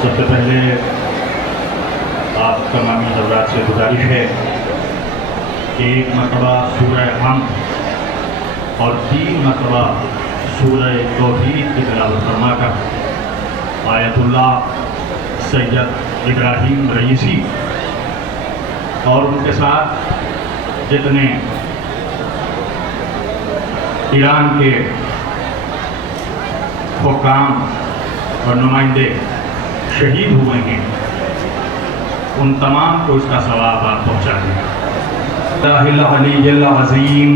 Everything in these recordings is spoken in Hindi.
सबसे पहले आप तमामी हज़रात से गुजारिश है कि एक मरतबा सूरह हम्द और 3 मरतबा सूरह तौहीद की तिलावत फरमाकर आयतुल्लाह सैयद इब्राहीम रईसी और उनके साथ जितने ईरान के हुक्काम और नुमाइंदे शहीद हुए हैं, उन तमाम को इसका सवाब आप पहुँचा दें। अज़ीम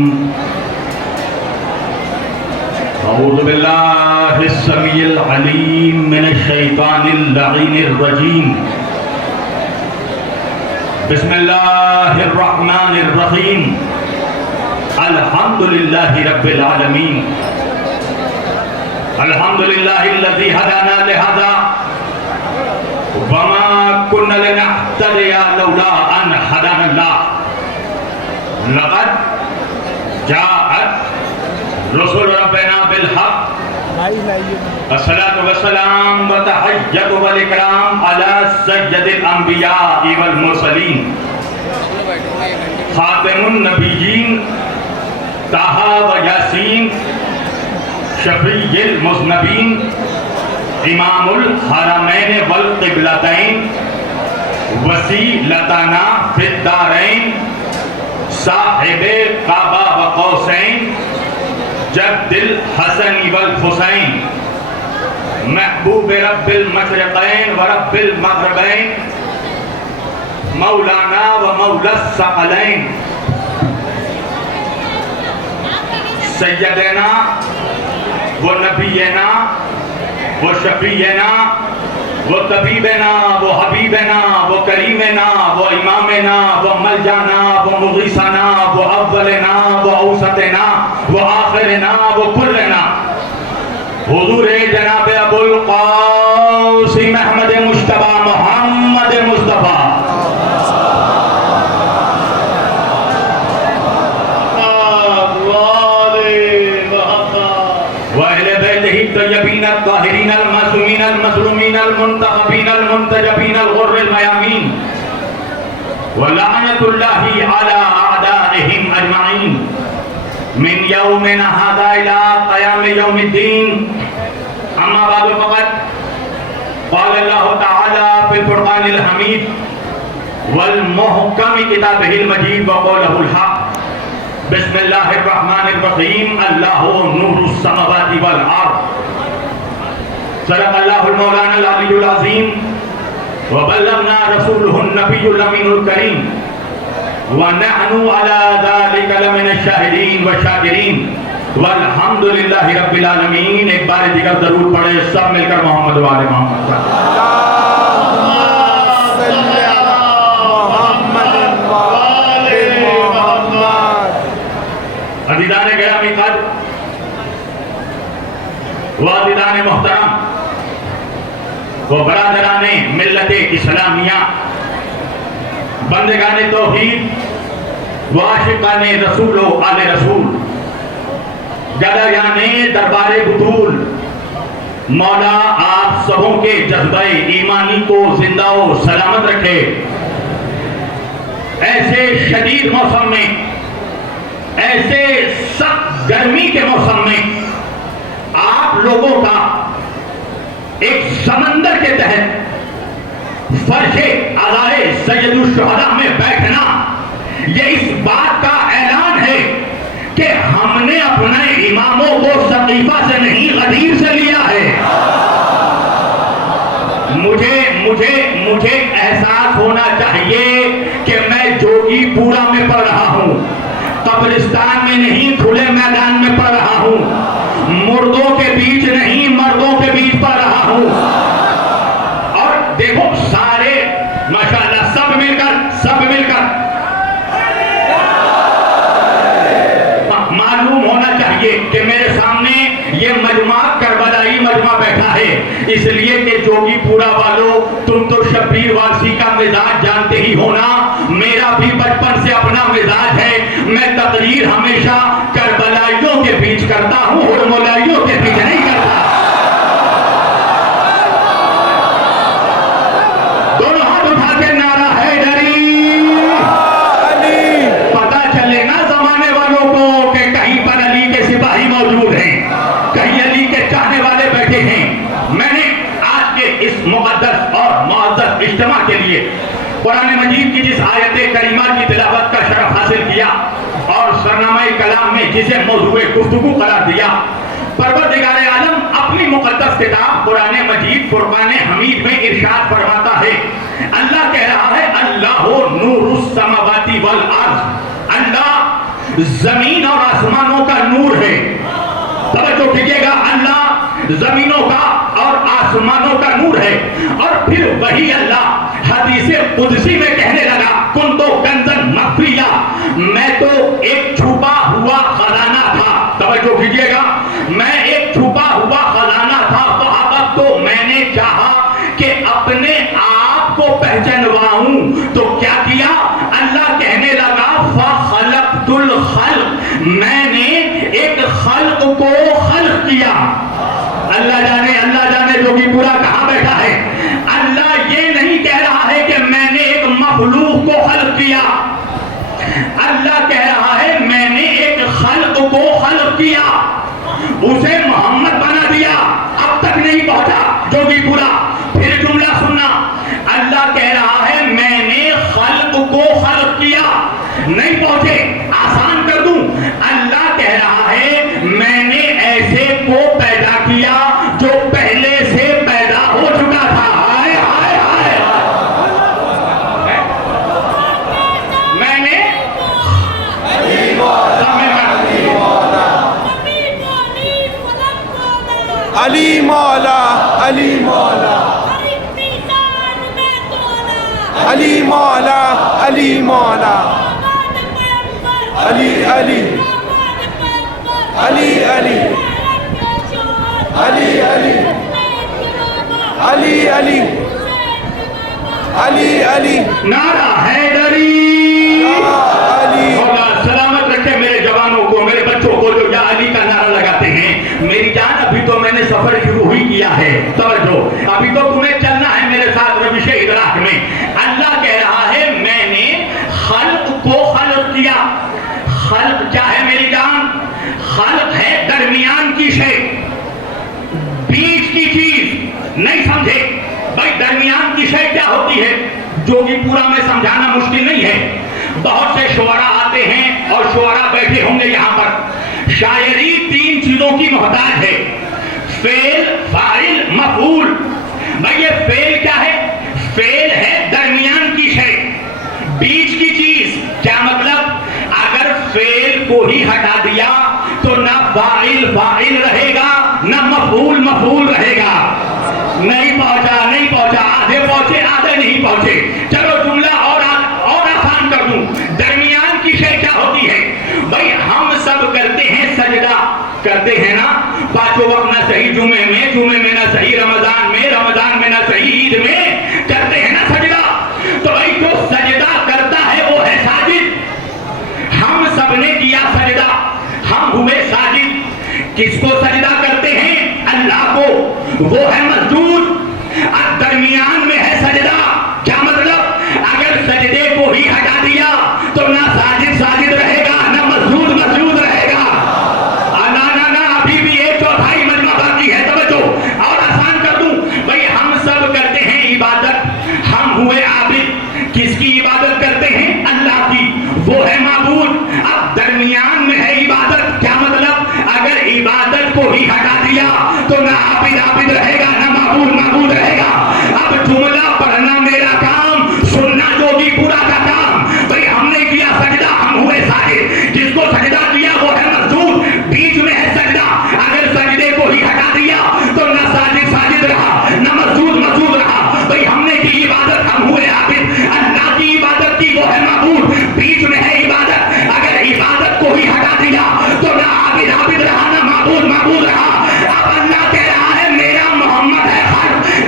अऊज़ु बिल्लाहि समीइल अलीम मिनश शैतानिर लईनिर रजीम बिस्मिल्लाहिर रहमानिर रहीम अल्हम्दुलिल्लाहि रब्बिल आलमीन अल्हम्दुलिल्लाहिल्लज़ी हदाना लिहाज़ा वमा कुन्ना लिनहतदिया लौला अन हदानल्लाह लक़द जाअत रुसूल रब्बिना बिल हक़ अस्सलातु वस्सलाम व तहय्युतु वल इकराम अला सय्यदिल अंबिया वल मुरसलीन खातिमुन नबिय्यीन ताहा व यासीन शफीउल मुज़नबीन इमामुल हरमैन वल क़िबलतैन वसीलतना फिद्दारैन साहिबे काबा व कौसैन जद्दिल हसन वल हुसैन महबूब रब्बिल मशरिक़ैन व रब्बिल मग़रिबैन मौलाना व मौलस सकलैन सय्यदना वो नबीना वो शफीना वो तबीबना वो हबीबना वो करीमना वो इमामना वो मलजाना वो मुगीसाना वो अव्वलना वो औसतना वो आखिरना वो कुल्लना हुजूर जनाब अबुल क़ासिम अहमद मुश्तबा मोहम्मद मुस्तफ़ा वलानतुल्लाहि अला आदाइहिम अजमाइन मिन यौमिना हादा इला क़याम यौमिद्दीन अम्मा बाद फ़क़द क़ाल अल्लाहु तआला फ़िल फ़ुरक़ानिल हमीद वल मुहकम किताबिहिल मजीद व क़ौलुहुल हक़ बिस्मिल्लाहिर रहमानिर रहीम अल्लाहु नूरुस समावाति वल अर्द सदक़ल्लाहुल मौलानाल अलियुल अज़ीम व बल्लगना रसूलुहुन नबियुल अमीनुल करीम व नहनु अला ज़ालिका लमिनश शाहिदीन व शाकिरीन वल्हम्दुलिल्लाहि रब्बिल आलमीन। एक बार दिगर दरूद पढ़े सब मिलकर मोहम्मद व आले मोहम्मद। अज़ीज़ान गिरामी क़द्र व अज़ीज़ान मोहतरम वो बरादराने मिल्लत इस्लामिया बंदगाने तौहीद व आशिकाने रसूल व आले रसूल गदयाने दरबारे बुतूल मौला आप सबों के जज्बे ईमानी को जिंदा व सलामत रखे। ऐसे शदीद मौसम में, ऐसे सख्त गर्मी के मौसम में आप लोगों का एक समंदर के तहत फर्शे आज़ाए सैयदुश शुहदा में बैठना, ये इस बात का ऐलान है कि हमने अपने इमामों को सकीफा से नहीं गदीर से लिया है। मुझे एहसास होना चाहिए कि मैं जोगीपुरा में पढ़ रहा हूँ, कब्रिस्तान में नहीं खुले मैदान में पढ़ रहा हूँ, मुर्दों के बीच नहीं मर्दों के बीच पढ़ रहा हूँ। और देखो सारे माशाअल्लाह सब मिलकर मालूम होना चाहिए कि मेरे सामने ये मजमा करबलाई मजमा बैठा है, इसलिए कि जोगीपुरा वालों तुम तो शब्बीर वासी का मिजाज जानते ही हो ना, मेरा भी बचपन से अपना मिजाज है। मैं तकरीर हमेशा करबलाइयों के बीच करता हूँ, हुरमुलाइयों के बीच नहीं करता। इज्तिमा के लिए कुरान मजीद की जिस आयत करीमा की तिलावत का शरफ हासिल किया और सरनामा कलाम में जिसे मौजूए गुफ्तगू करार दिया, परवरदिगार आलम अपनी मुकद्दस किताब कुरान मजीद फुरकान हमीद में इरशाद फरमाता है, अल्लाह कह रहा है अल्लाहु नूरुस समावाति वल अर्ज़, अल्लाह जमीन और आसमानों का नूर है। तवज्जो कीजिएगा, अल्लाह जमीनों का और आसमानों का नूर है। और फिर वही अल्लाह हदीसे कुदसी में कहने लगा, कुन्तु कंज़न मख़फ़िया, मैं तो एक छुपा हुआ खजाना था। तवज्जो कीजिएगा, मैं एक छुपा हुआ खजाना था। तो मैंने चाहा कि अपने आप को पहचानवाऊं, तो क्या किया? अल्लाह कहने लगा फ़ख़लक़तुल ख़ल्क़, मैंने एक खल्क़ को खल्क़ किया। अल्लाह जाने जो कि पूरा कहां बैठा है। अल्लाह ये नहीं कह रहा है कि मैंने एक मखलूक को खल्क़ किया, अल्लाह कह रहा है मैंने एक खल्क़ को खल्क़ किया, उसे मोहम्मद बना दिया। अब तक नहीं पहुंचा जो भी पूरा, फिर जुमला सुनना, अल्लाह कह रहा है मैंने खल्क़ को खल्क़ किया, नहीं पहुंचे, आसान कर दूं, अल्लाह कह रहा है मैंने ऐसे को पैदा किया जो पहले से पैदा हो चुका था। हाय हाय हाय, मैंने अली मौला, अली मौला, अली मौला, अली मौला, अली अली अली अली अली अली अली अली अली अली नारा हैदरी, अली सलामत रखे मेरे जवानों को, मेरे बच्चों को जो या अली का नारा लगाते हैं। मेरी जान, अभी तो मैंने सफर शुरू ही किया है, तवज्जो, अभी तो तुम्हें चलना है मेरे साथ रविश इदराक में। अल्लाह कह रहा है मैंने खल्क़ को खल्क़ किया। खल्क़ क्या है मेरी जान? खल्क़ है दरमियान की शे, बीच की चीज। नहीं समझे भाई, दरमियान की शे क्या होती है? जो कि पूरा में समझाना मुश्किल नहीं है। बहुत से शुअरा आते हैं और शुअरा बैठे होंगे यहाँ पर। शायरी तीन चीजों की मोहताज है, फेल, फाइल, मफूल। भाई ये फेल क्या है? फेल है दरमियान की शे, बीच की चीज। क्या मतलब? अगर फेल को ही हटा दिया तो ना फाइल फाइल रहेगा, ना मफूल मफूल रहेगा। नहीं पहुंचा, आधे पहुंचे, आधे नहीं पहुंचे। चलो जुमला और आसान कर दूं। दरमियान की शे क्या होती है? भाई हम सब करते हैं सजदा, करते हैं ना पांचों वक्त, ना सही जुमे में ना सही रमजान में ना सही ईद में, करते हैं ना सजदा। तो भाई जो सजदा करता है वो है साजिद। हम सबने किया सजदा, हम हुए साजिद। किसको सजदा करते हैं? अल्लाह को, वो है मसजूद। अब दरमियान में है सजदा। क्या मतलब? अगर सजदे को ही हटा दिया तो ना साजिद साजिद रहेगा, ना मसजूद मसजूद रहेगा। ना अभी भी 1/4 मजमा बाकी है। तवज्जो, और आसान कर दूं, भाई हम सब करते हैं इबादत, हम हुए आबिद। किसकी इबादत करते हैं? अल्लाह की, वो है माबूद। अब दरमियान में है इबादत। क्या मतलब? अगर इबादत को ही हटा दिया तो ना आबिद आबिद रहेगा, ना माबूद माबूद रहेगा। अब जुमला पढ़ना मेरा काम, सुनना जो भी पूरा का काम। भाई हमने किया सजदा, हम हुए साजिद। जिसको सजदा किया वो है मसजूद, बीच में है सजदा। अगर सजदे को ही हटा दिया तो ना साजिद साजिद रहा, ना मसजूद मसजूद रहा। भाई हमने की इबादत, हम हुए आबिद। अल्लाह की इबादत की, वो है माबूद, बीच में है इबादत। अगर इबादत को ही हटा दिया तो ना आबिद आबिद रहा, ना माबूद माबूद रहा। अब अल्लाह कह रहा है मेरा मोहम्मद है खल्क़,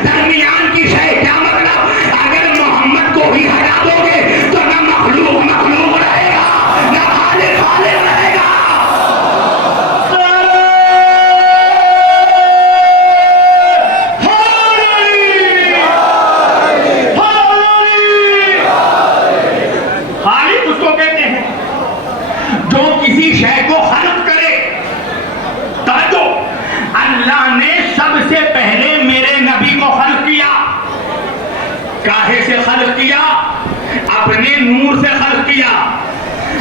अपने नूर से खल्क किया,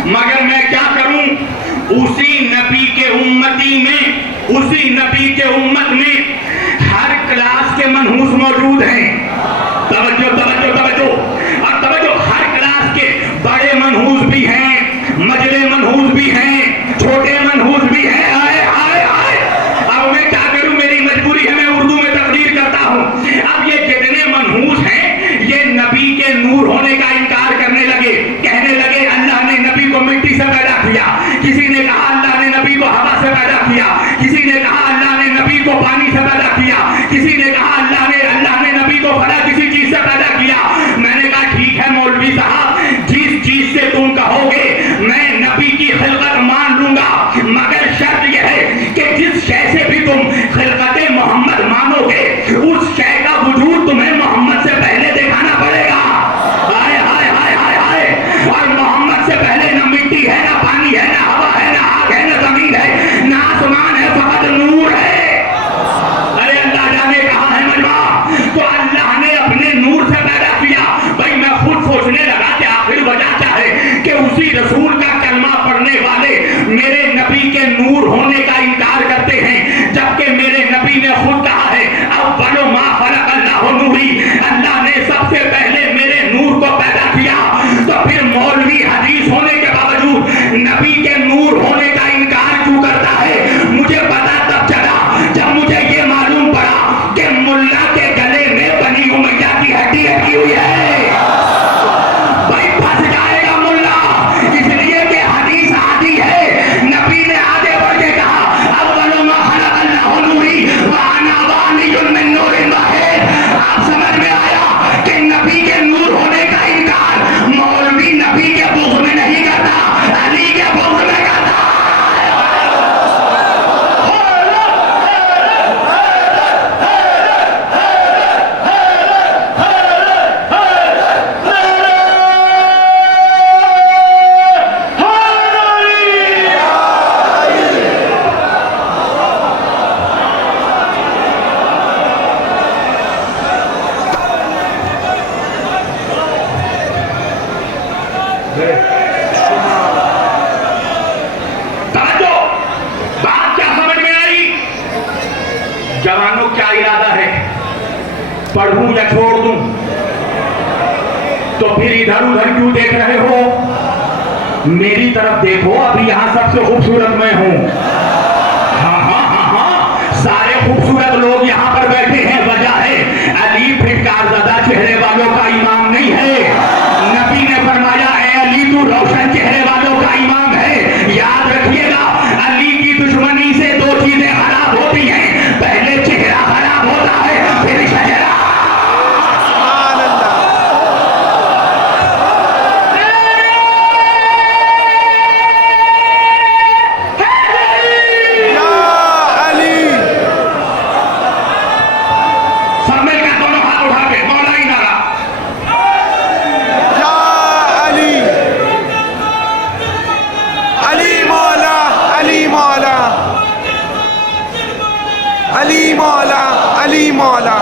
मगर मैं क्या करूं, उसी नबी के उम्मती में, उसी नबी के उम्मत में हर क्लास के मनहूस मौजूद हैं। तवज्जो तवज्जो तवज्जो, और तवज्जो, हर क्लास के बड़े मनहूस भी हैं, मजले मनहूस भी हैं, छोटे मनहूस भी हैं। आए आए आए, अब मैं क्या करूं, मेरी मजबूरी है, मैं उर्दू में तकरीर करता हूं। अब ये जितने मनहूस हैं, ये नबी के नूर होने का इनकार करने लगे, कहने लगे अल्लाह ने नबी को मिट्टी से पैदा किया, किसी ने कहा अल्लाह ने नबी को हवा से पैदा किया, किसी ने कहा अल्लाह ने नबी को पानी से पैदा किया, किसी ने कहा अल्लाह ने नबी को फला किसी चीज से पैदा किया। मैंने कहा ठीक है मौलवी साहब, जिस चीज से तुम कहोगे मैं नबी की खिलकत मान लूंगा, मगर शर्त यह है कि जिस शय से भी तुम खिलकत मोहम्मद मानोगे, उस शय का वजूद तुम्हें मोहम्मद से पहले दिखाना पड़ेगा। हाय हाय हाय हाय हाय, और मोहम्मद से पहले ना मिट्टी है, ना पानी है, ना हवा है, ना आग है, ना जमीन है, ना आसमान है, फकत नूर है। अरे अल्लाह जाने कहाँ है मजमा, तो अल्लाह ने अपने नूर से पैदा किया। भाई मैं खुद सोचने लगा कि आखिर वजह क्या है कि उसी रसूल का कलमा पढ़ने वाले मेरे नबी के नूर होने का इनकार करते हैं, जबकि मेरे नबी ने खुद कहा है अव्वलु मा खलक़ अल्लाहु नूरी, अल्लाह ने सबसे पहले मेरे नूर को पैदा किया। तो फिर मौलवी हदीस होने के बावजूद नबी के नूर होने का इनकार क्यों करता है? मुझे पता तब चला जब मुझे ये मालूम पड़ा कि मुल्ला के गले में बनी उमैया की हड्डी अटकी हुई है। भाई फंस जाएगा मुल्ला, इसलिए कि हदीस आती है, नबी ने आगे बढ़ के कहा अव्वलु मा खलक़ अल्लाहु नूरी व अना वालियुन मिन नूरिन वाहिद। आप समझ में आया कि नबी के नूर होने का इनकार मौलवी नबी के बुग़्ज़ में नहीं करता, अली के बुग़्ज़ में करता। तवज्जो, बात क्या समझ में आई? जवानों क्या इरादा है, पढ़ूं या छोड़ दूं? तो फिर इधर उधर क्यों देख रहे हो? मेरी तरफ देखो, अभी यहां सबसे खूबसूरत मैं हूं। हाँ हाँ हाँ हाँ, सारे खूबसूरत लोग यहां पर बैठे हैं, वजह है अली फिटकार ज़दा चेहरे वालों का इमाम नहीं है। नबी ने फरमाया है अली तू रोशन चेहरे वालों का इमाम है। याद रखिएगा, अली की दुश्मनी से दो चीजें खराब होती हैं, पहले चेहरा खराब होता है, फिर शजरा। सब मिलकर दोनों हाथ उठा के मौला ही नारा, अली मौला, अली मौला, अली मौला, अली मौला,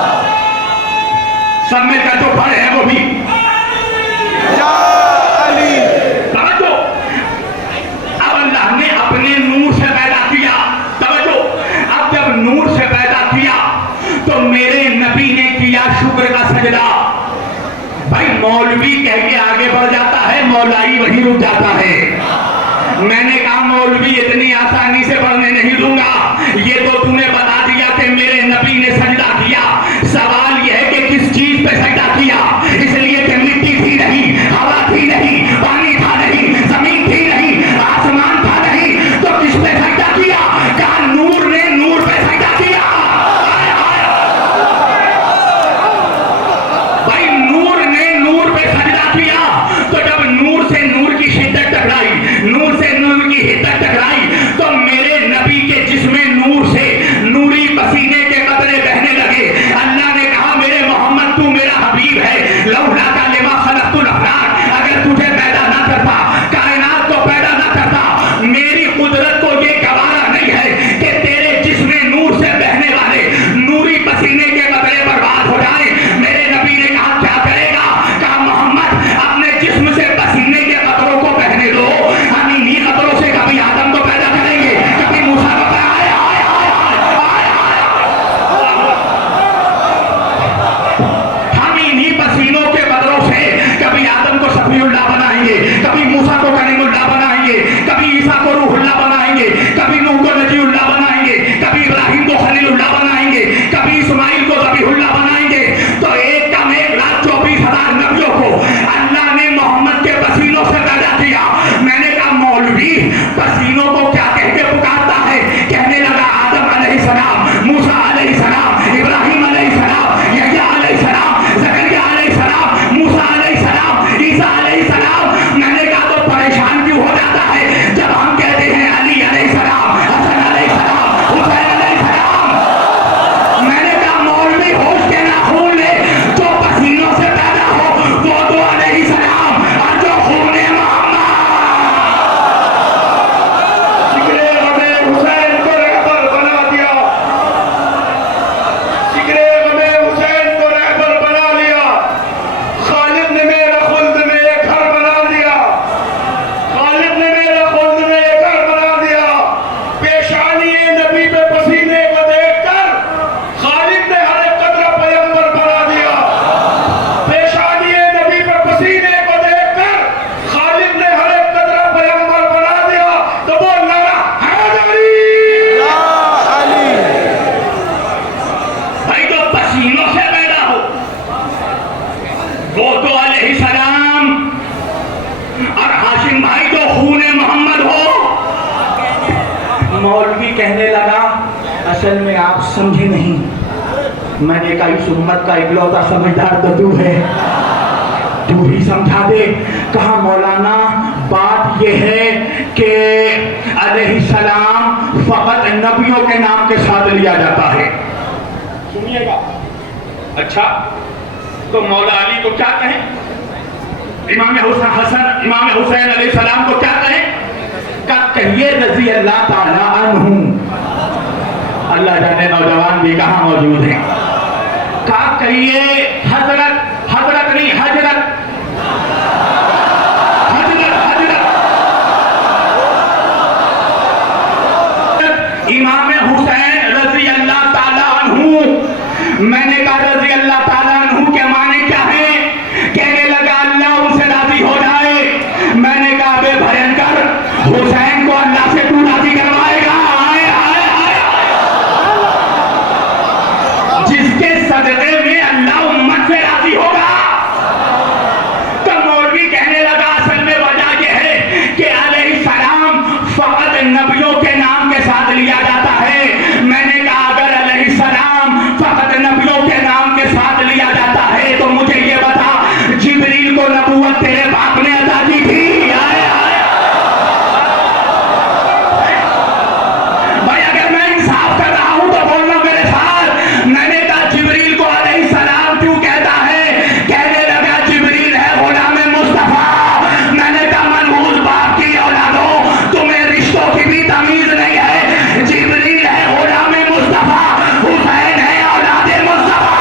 सब मिलकर जो बड़े हैं वो भी। या अली। तवज्जो, अब अल्लाह ने अपने नूर से पैदा किया। तवज्जो, अब जब नूर से पैदा किया तो मेरे नबी ने किया शुक्र का सजदा। भाई मौलवी कह के आगे बढ़ जाता है, मौलाई वहीं रुक जाता है। मैंने कहा मौलवी इतनी आसानी से बढ़ने नहीं दूंगा, ये तो तूने बता दिया कि मेरे नबी ने सजदा किया। सवाल यह है कि किस चीज पे सजदा किया? इसलिए कि मिट्टी थी नहीं, हवा थी नहीं, पानी था नहीं, जमीन थी नहीं, आसमान था नहीं, तो किस पे सजदा किया? कहा नूर ने नूर पे सजदा किया। भाई नूर ने नूर पे सजदा किया, तो जब नूर से नूर की शिद्दत टकराई, नूर से नूर की हिद्दत टकराई, तो मेरे नबी के जिस्म नूर से नूरी पसीने के कतरे बहने लगे। पसीनों से पैदा हो, वो तो अलैहिस्सलाम, और हाशिम भाई जो खून मोहम्मद हो। मौलवी कहने लगा, असल में आप समझे नहीं। मैंने कहा इस उम्मत का इकलौता समझदार तो तू है, तू ही समझा दे। कहा मौलाना बात यह है कि अलैहिस्सलाम फकत नबियों के नाम के साथ लिया जाता है। सुनिएगा, अच्छा तो मौला अली को क्या कहें, इमाम हसन इमाम हुसैन अलैहिस्सलाम को क्या कहें? कहिए रजी अल्लाह ताला अन्हु। अल्लाह जाने नौजवान भी कहाँ मौजूद हैं। का कहिए हजरत, हजरत नहीं हजरत, हजरत हजरत इमाम हुसैन रजी अल्लाह ताला अन्हु। मैंने कहा रजी अल्लाह ताला अन्हु के माने क्या है? कहने लगा अल्लाह उनसे राजी हो जाए। मैंने कहा बे भयंकर, हुसैन को अल्लाह से तू राजी करवाएगा? आए आए आए, जिसके सदक़े में अल्लाह उम्मत से राजी होगा। तो मौलवी कहने लगा असल में वजह यह है कि अलैहिस्सलाम फकत नबियों के नाम के साथ लिया जाता है। मैंने कहा अगर अलैहिस्सलाम फकत नबियों के नाम के साथ लिया जाता है तो मुझे ये बता, जिब्रील को नबूवत तेरे बाप ने अता की थी? आए आए भाई, अगर मैं इंसाफ कर रहा हूं तो बोलना मेरे साथ। मैंने कहा जिब्रील को अलैहिस्सलाम क्यों कहता है? कहने लगा जिब्रील है गुलाम मुस्तफा। मैंने कहा मनहूस बाप की औलादो, तुम्हें रिश्तों की भी तमीज नहीं है। जिब्रील है गुलाम मुस्तफा, हुसैन है औलादे मुस्तफा।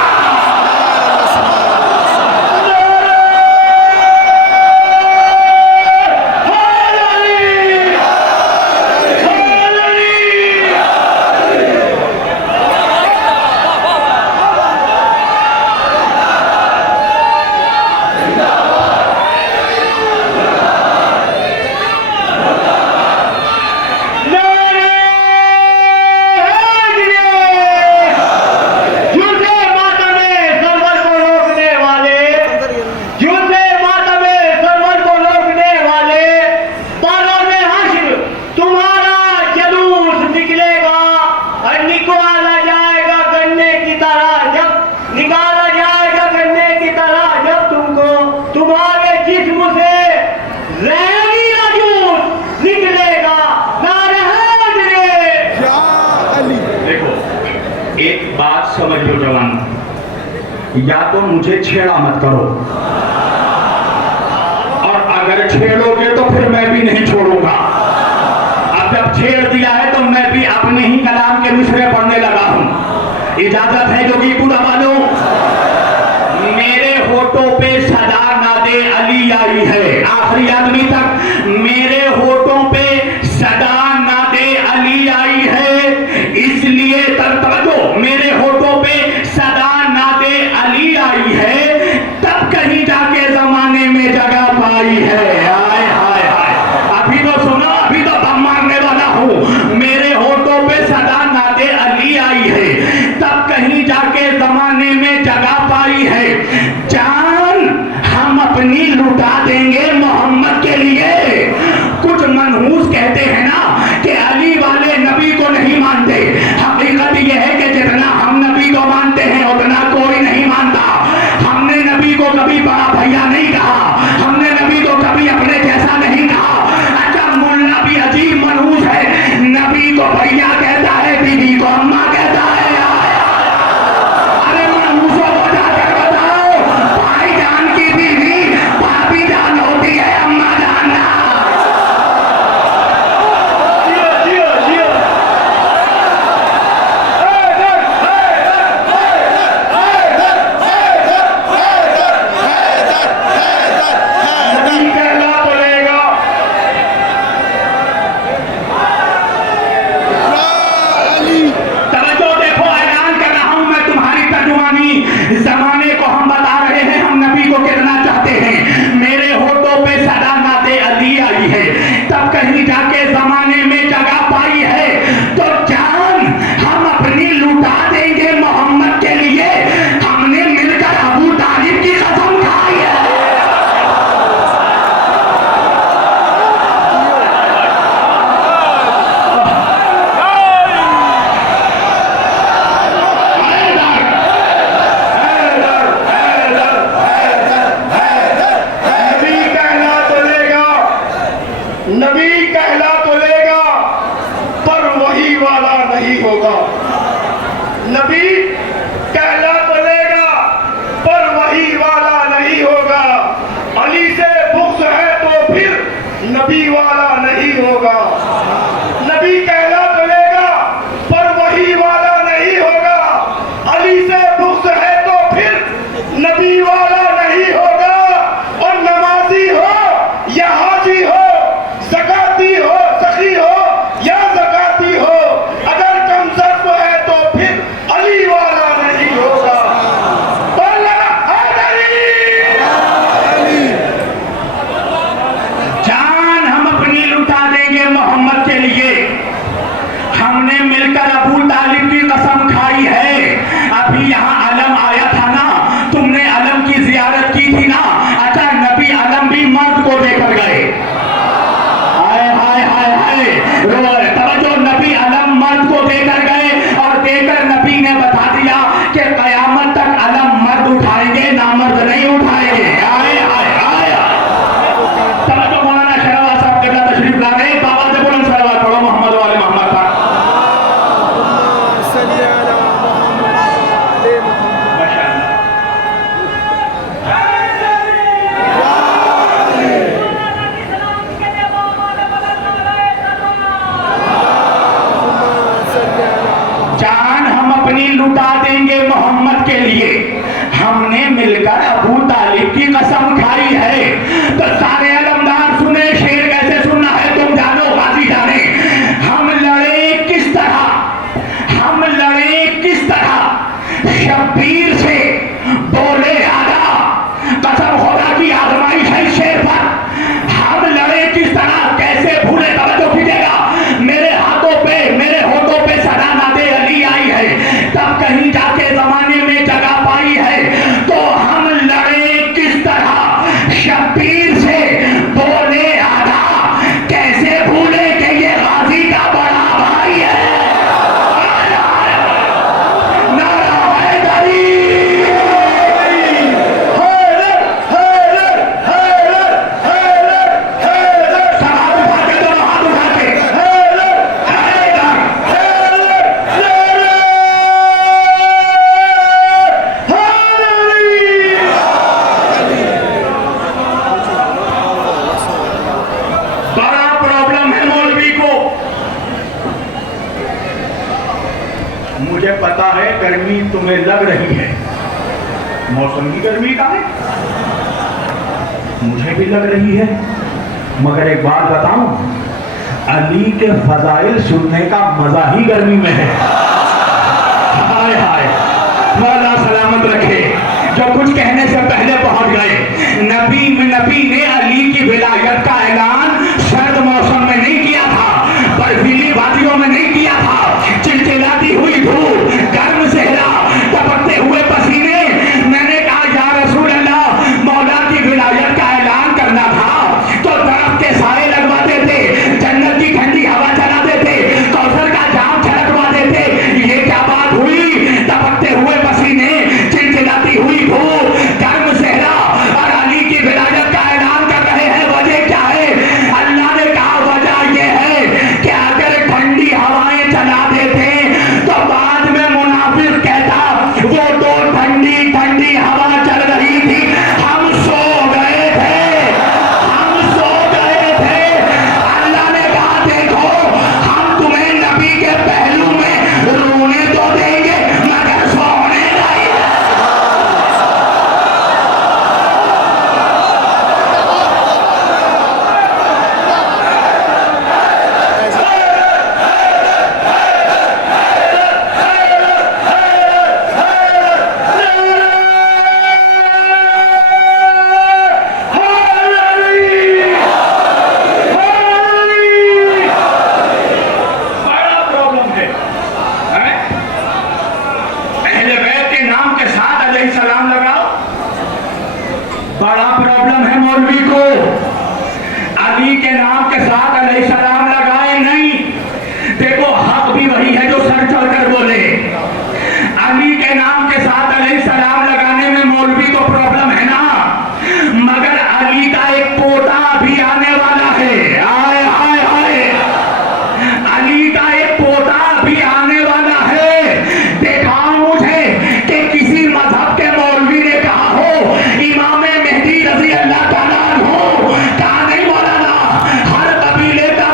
एक बात समझ लो जवान, या तो मुझे छेड़ा मत करो, और अगर छेड़ोगे तो फिर मैं भी नहीं छोड़ूंगा। अब जब छेड़ दिया है तो मैं भी अपने ही कलाम के मिसरे पढ़ने लगा हूं। इजाजत है जोगीपुरा वालों? मेरे होठों पे सदा नादे अली आई है, आखिरी आदमी तक। मेरे होठों पे सदा नादे अली आई है, इसलिए तवज्जो, मेरे होठों पे सदा नादे अली आई है, तब कहीं जाके जमाने में जगह पाई है। हाय हाय हाय, अभी तो सुनो, अभी तो बम मारने वाला हूं। मेरे होठों पे सदा नादे अली आई है, तब कहीं जाके जमाने फिर नबी वाला नहीं होगा। और नमाजी हो या हाजी हो, ज़काती हो, सखी हो या ज़काती हो, अगर कम सर्फ है तो फिर अली वाला नहीं होगा। तो अल्लाह अली जान हम अपनी लुटा देंगे मोहम्मद के लिए। हमने मिलकर अबू तालिब की कसम खाई है। अभी यहाँ अलम आया था ना, तुमने अलम की जियारत की थी ना। अच्छा, नबी अलम भी मर्द को देकर गए। हाय हाय हाय हाय, तवज्जो, नबी अलम मर्द को देकर गए और देकर नबी ने बता दिया कि कयामत तक अलम मर्द उठाएंगे, नामर्द नहीं उठाएंगे। हाय हाय हाय, तवज्जो, मौलाना शहबाज साहब किबला तशरीफ ला रहे हैं। बाबा से बुलंद सलावत पढ़ो मोहम्मद वाले मोहम्मद पर। सल्ली अला मोहम्मद ले मोहम्मद। जान हम अपनी लुटा देंगे मोहम्मद के लिए। हमने मिलकर अबू तालिब की कसम खाई है। तो सारे अलमदार सुने, शेर कैसे सुनना है तुम जानो, गाजी जाने। हम लड़े किस तरह, हम लड़े किस तरह शब्बीर से, बोले आगा, कसम खुदा की आजमाइश है शेर पर। हम लड़े किस तरह, कैसे भूले, तवज्जो कीजिएगा। मेरे हाथों पे, मेरे होठों पे सदा नादे अली आई है, तब कहीं जाके जमाने में जगह पाई है। तो हम लड़े किस तरह शब्बीर से, बोले आधा, कैसे भूले कि ये गाजी का बड़ा भाई है। नारा हैदरी, हैदर, हैदर, हैदर, हैदर, हैदर। सब हाथ उठा के, दोनों हाथ उठा के, हैदर, हैदर, हैदर, हैदरी। बड़ा प्रॉब्लम है मौलवी को। मुझे पता है गर्मी तुम्हें लग रही है, मौसम की गर्मी का है, मुझे भी लग रही है। मगर एक बात बताऊं, अली के फजाइल सुनने का मजा ही गर्मी में है। हाय हाय, मौला सलामत रखे। जो कुछ कहने से पहले पहुंच गए। नबी ने अली की विलायत का ऐलान सर्द मौसम में नहीं किया था, बर्फीली वादियों में नहीं किया था, चिलचिलाती हुई धूप, गर्म सहरा, टपकते हुए पसीने। मैंने कहा या रसूल अल्लाह, मौला की विलायत का ऐलान करना था तो दरख्त के साए लगवाते थे, जन्नत की ठंडी हवा चलाते थे, कौसर का जाम छलकवा देते। ये क्या बात हुई? टपकते हुए पसीने, चिलचिलाती हुई धूप, गर्म सहरा और अली की विलायत का ऐलान कर रहे हैं। वजह क्या है? अल्लाह ने कहा वजह यह है कि अगर ठंडी हवाएं चला देते तो बाद में मुनाफिक कहता वो तो ठंडी ठंडी हवा चल रही थी, हम सो गए थे, हम सो गए थे। अल्लाह ने कहा देखो, हम तुम्हें नबी के पहलू में रोने तो देंगे मगर सोने नहीं। बड़ा प्रॉब्लम है, हैं? अहले बैत के नाम के साथ अलैहिस्सलाम लगाओ, बड़ा प्रॉब्लम है मौलवी को। अली के नाम के साथ अलैहिस्सलाम लगाए नहीं। देखो, हक भी वही है जो सर चढ़कर बोले। अली के नाम के साथ अलैहिस्सलाम लगाने में मौलवी को प्रॉब्लम है ना, मगर अली का एक पोता भी आने वाला है। आए हाय हाय, अली का एक पोता भी आने वाला है। देखा मुझे कि किसी मजहब के मौलवी ने कहा हो इमाम मेहदी रजी अल्लाह ताला अन्हु, कहा नहीं मौलाना, हर कबीले का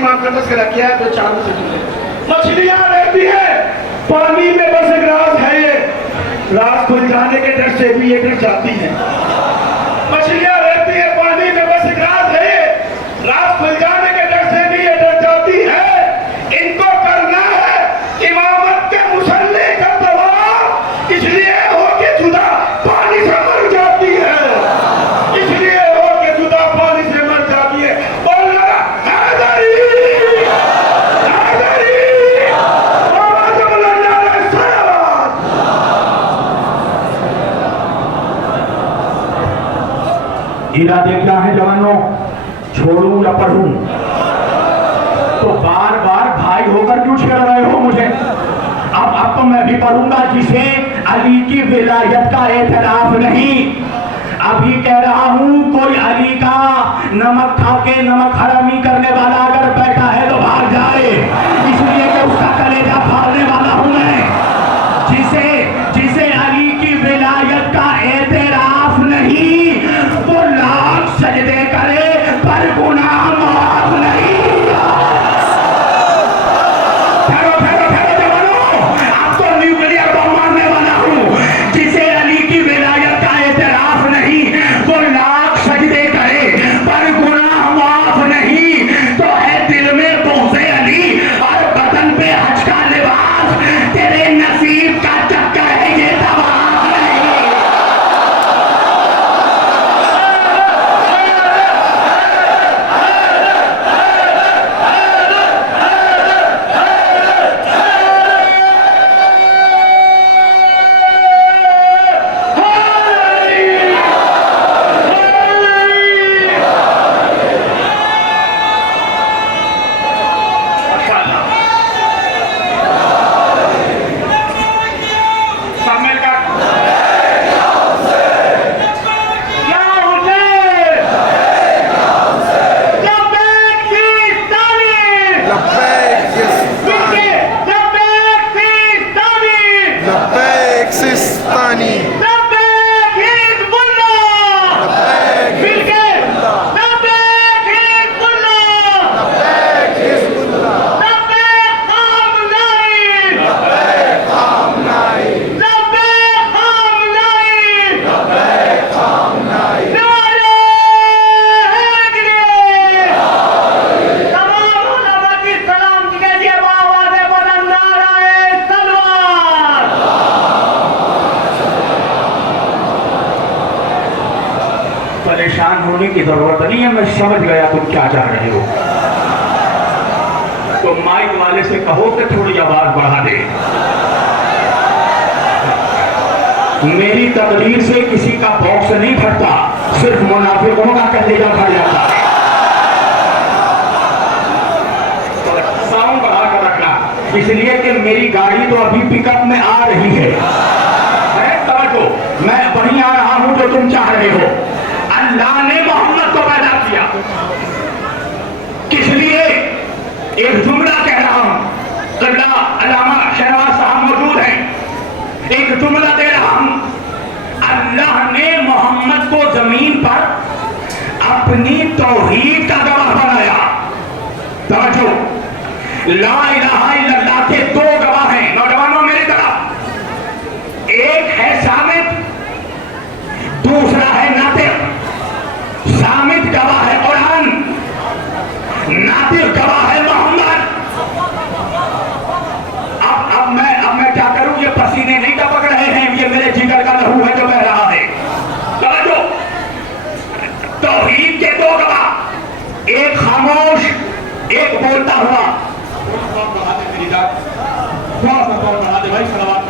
इमाम का तस्करा किया है तो 4 से जुड़े। मछलियां रहती है पानी में, बस एक राज है ये, राज खुल जाने के डर से भी ये डर जाती है। मछलियां रहती है पानी में, बस एक राज है ये, राज खुल जाने के डर से भी ये डर जाती है। इनको करना है इमामत के मुसल्ले का तवाफ, इसलिए हो के जुदा पानी से मर जाती है, इसलिए हो के जुदा पानी से मर जाती है। बोल लगा हैदरी, हैदरी, आवाज़ बुलंद आले सलावत। इरादे क्या है जवानों, छोड़ूं या पढ़ूं? तो बार बार भाई होकर क्यों छेड़ रहे हो मुझे? अब तो मैं भी पढ़ूंगा, जिसे अली की विलायत का एतराफ नहीं। अभी कह रहा हूं, कोई अली का नमक खा के नमक हरामी करने वाला अगर बैठा है तो भाग जाए, इसलिए कि उसका कलेजा फाड़ने वाला हूं मैं। जिसे अली की विलायत का एतराफ नहीं, वो लाख सजदे करे पर गुनाह माफ नहीं। परेशान होने की जरूरत नहीं है, मैं समझ गया तुम क्या चाह रहे हो। तो माइक वाले से कहो कि थोड़ी आवाज बढ़ा दे। मेरी तकदीर से किसी का बॉक्स नहीं फटता, सिर्फ मुनाफिकों का कलेजा फट जाता है। साउंड बढ़ा कर रखना, इसलिए कि मेरी गाड़ी तो अभी पिकअप में आ रही है। तवज्जो, मैं वहीं आ रहा हूं जो तुम चाह रहे हो। अल्लाह ने मोहम्मद को पैदा किया, किस लिए? एक जुमला कह रहा हूं, अल्लामा शहबाज साहब मौजूद हैं, एक जुमला दे रहा हूं। अल्लाह ने मोहम्मद को जमीन पर अपनी तौहीद का गवाह बनाया। समझो, ला इलाहा इल्लल्लाह के 2 गवाह हैं। नौजवानों मेरी तरफ, एक है सामित, दूसरा है नातिक। सामित गवाह है कुरान, नातिक गवाह है मोहम्मद। अब मैं क्या करूं? ये पसीने नहीं टपक रहे हैं, ये मेरे जिगर का लहू है जो बह रहा है। समझो, तौहीद के 2 गवाह, एक खामोश, एक बोलता हुआ। थोड़ा सा बढ़ा दे भाई, सलावत।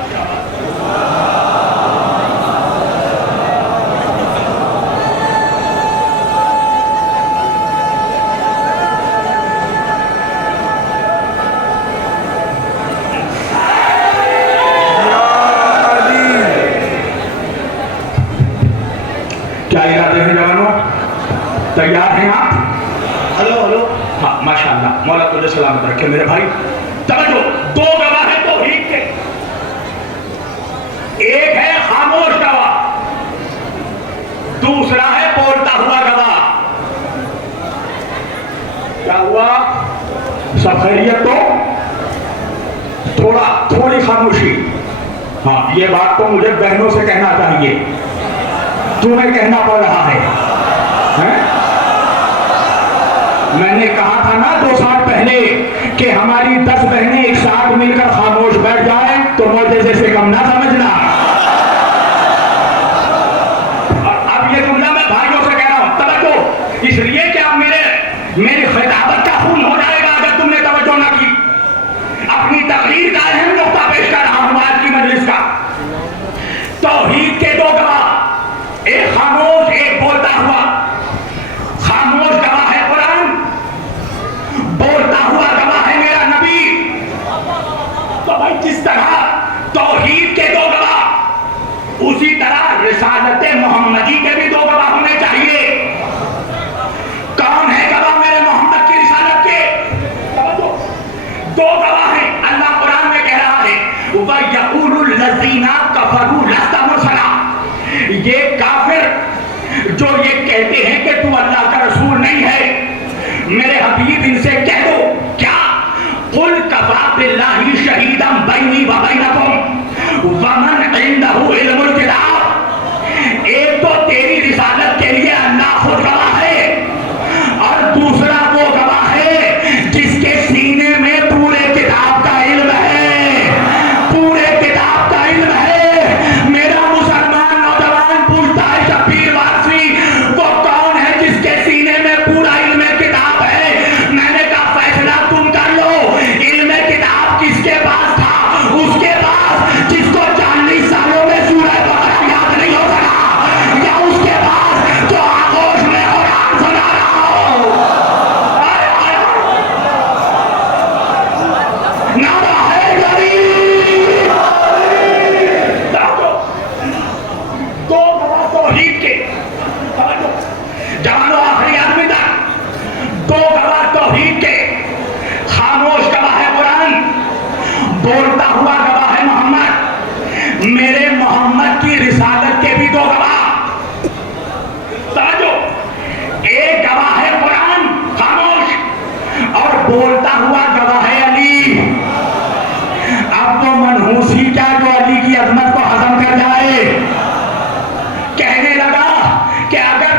क्या इरादे हैं जवानों? तैयार हैं आप? Hello hello. हाँ माशाअल्लाह, मौला तुझे सलामत रखे मेरे भाई। समझो, 2 गवाह है तौहीद के, एक है खामोश गवाह, दूसरा है बोलता हुआ गवाह। क्या हुआ? सब खैरियत? तो थोड़ी खामोशी। हाँ, ये बात तो मुझे बहनों से कहना चाहिए, तुम्हें कहना पड़ रहा है, हैं? मैंने कहा था ना 2 साल पहले कि हमारी 10 बहनें एक साथ मिलकर खामोश बैठ जाए तो मुझे जैसे कम ना समझना। अब ये जुमला मैं भाइयों से कह रहा हूं, तवज्जो, इसलिए कि अब मेरी खिताबत का खून हो जाएगा अगर तुमने तवज्जो ना की। अपनी तकरीर का अहम नुक्ता पेश कर रहा हूं आज की मजलिस का। तौहीद के 2 गवाह, एक खामोश एक बोलता हुआ। खामोश गवाह है कुरान, बोलता हुआ गवाह है मेरा नबी। तो भाई जिस तरह तौहीद के 2 गवाह, उसी तरह रिसालत मोहम्मदी के भी 2 गवाह होने चाहिए। कौन है गवाह मेरे मोहम्मद की रिसालत के? 2 गवाह हैं। अल्लाह कुरान में कह रहा है वयक़ूलुल लज़ीना कफ़रू लस्ता मुरसला। ये काफिर जो ये कहते हैं कि तू अल्लाह का रसूल नहीं है, मेरे हबीब इनसे कह दो क्या, कुल कफ़ा बिल्लाहि शहीदन बैनी व बैनकुम व मन इंदहु इल्मुल किताब। एक तो तेरी रिसालत के लिए अल्लाह खुद गवाह है और दूसरा वो गवाह है जिसके सीने में पूरे किताब का इल्म है, पूरे किताब का इल्म है। मेरा मुसलमान नौजवान पूछता है शब्बीर वारसी, वो कौन है जिसके सीने में पूरा इल्म किताब है? मैंने कहा फैसला तुम कर लो, इल्म किताब किसके पास था? उसके पास जिसको 40 सालों में सूरह बकरा याद नहीं हो सका, या उसके पास जो आगोश में कुरान सुना रहा हो? नारा है गरीब। 2 गवाह तौहीद के, जवानों आखिरी आदमी तक, 2 गवाह तौहीद के। खामोश गवाह है कुरान, बोलता हुआ गवाह है मोहम्मद। मेरे मोहम्मद की रिसालत के भी 2 गवाह। समझो, एक गवाह है कुरान खामोश, और बोलता हुआ गवाह है अली। अब वो मनहूस ही क्या जो अली की अजमत को हजम कर जाए। कहने लगा कि अगर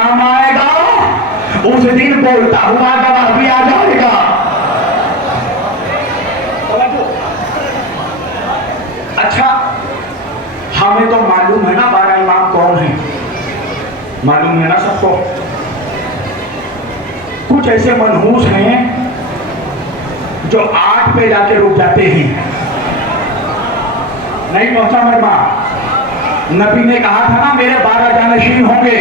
इमाम आएगा उस दिन बोलता हुआ गवाह भी आ जाएगा। अच्छा, हमें तो मालूम है ना 12 इमाम कौन है, मालूम है ना सबको। कुछ ऐसे मनहूस हैं जो 8 पे जाके रुक जाते हैं। नहीं पहुंचा मरमा, नबी ने कहा था ना मेरे 12 जानशीन होंगे।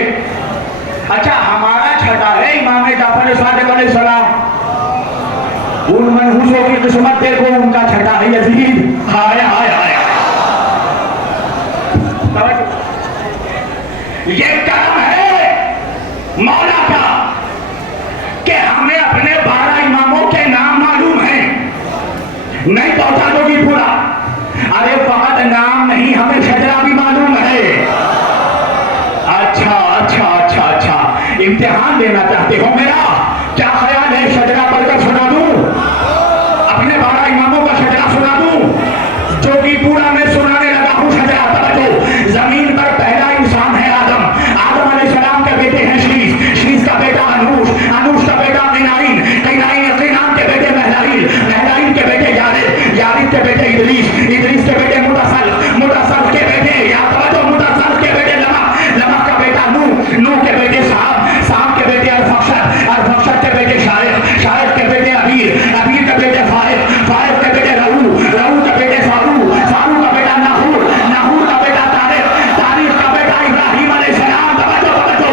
अच्छा, हमारा छठा है इमाम जाफर सादिक अलैहिस्सलाम। उन मनहूसों की किस्मत देखो, उनका छठा है यजीद। हाय हाय हाय, ये कर्म है मौला का कि हमें अपने 12 इमामों के नाम मालूम है। नहीं पहुंचा दोगी पूरा? अरे फकत नाम नहीं, हमें शजरा भी मालूम है। अच्छा अच्छा अच्छा अच्छा, इम्तिहान देना चाहते हो मेरा? क्या ख्याल है शजरा पढ़कर सुना दूं? अपने 12 इमामों का शजरा सुना दूं? जो कि पूरा मैं सुनाने लगा हूं शजरा। तवज्जो, जमीन पर पहला इंसान है आदम। आदम अलैहिस्सलाम के बेटे हैं शीश, शीश का बेटा अनूश, अनूश का बेटा किनाइन, किनाइन के बेटे महलाइल, महलाइल के बेटे यारिद, यारिद के बेटे इदरीस, इदरीस के बेटे मुतसल, मुतसल के बेटे या तवज्जो मुतसल के बेटे लमक, लमक का बेटा नूह, नूह के बेटे साब, साब के बेटे अरफक्षद, अरफक्षद के बेटे शारिक, शारिक के बेटे अबीर, अबीर के बेटे फाइक, फाइक के बेटे रहू, रहू के बेटे फारू, फारू का बेटा नाहूर, नाहूर का बेटा तारिक, तारिक का बेटा इब्राहिम अलैहिस्सलाम। तवज्जो तवज्जो,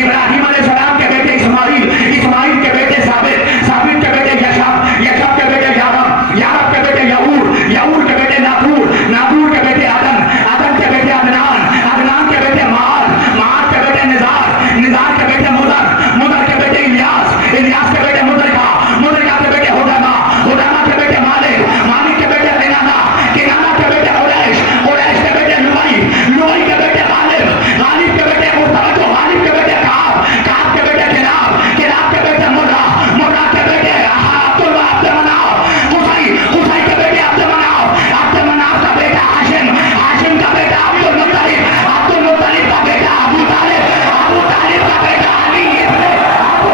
इब्राहिम अलैहिस्सलाम के बेटे इस्माइल, इस्माइल के बेटे साबित, साबित के बेटे यशब, यशब के बेटे यारब, यारब के बेटे यऊर, यऊर के बेटे नाकूर, नाकूर के बेटे अदन, अदन के बेटे अदनान, अदनान के बेटे माद, माद के बेटे निजार, निजार के बेटे मुदर, मुदर के बेटे इलियास, इलियास के बेटे मुदरिका, मुदरिका के बेटे हुदामा, हुदामा के बेटे मालिक, मालिक के बेटे किनाना, किनाना के बेटे कुरैश, कुरैश के बेटे लुई, लुई के बेटे गालिब, गालिब के बेटे मुतवज्जो, गालिब के बेटे काब, काब के बेटे किलाब, किलाब के बेटे मुर्रा, मुर्रा के बेटे अब्दुल मनाफ, कुसै, कुसै के बेटे अब्दुल मनाफ, अब्दुल मनाफ का बेटा हाशिम, हाशिम का बेटा अब्दुल मुत्तलिब, अब्दुल मुत्तलिब का बेटा अबू तालिब, अबू तालिब का बेटा अली इब्न अबू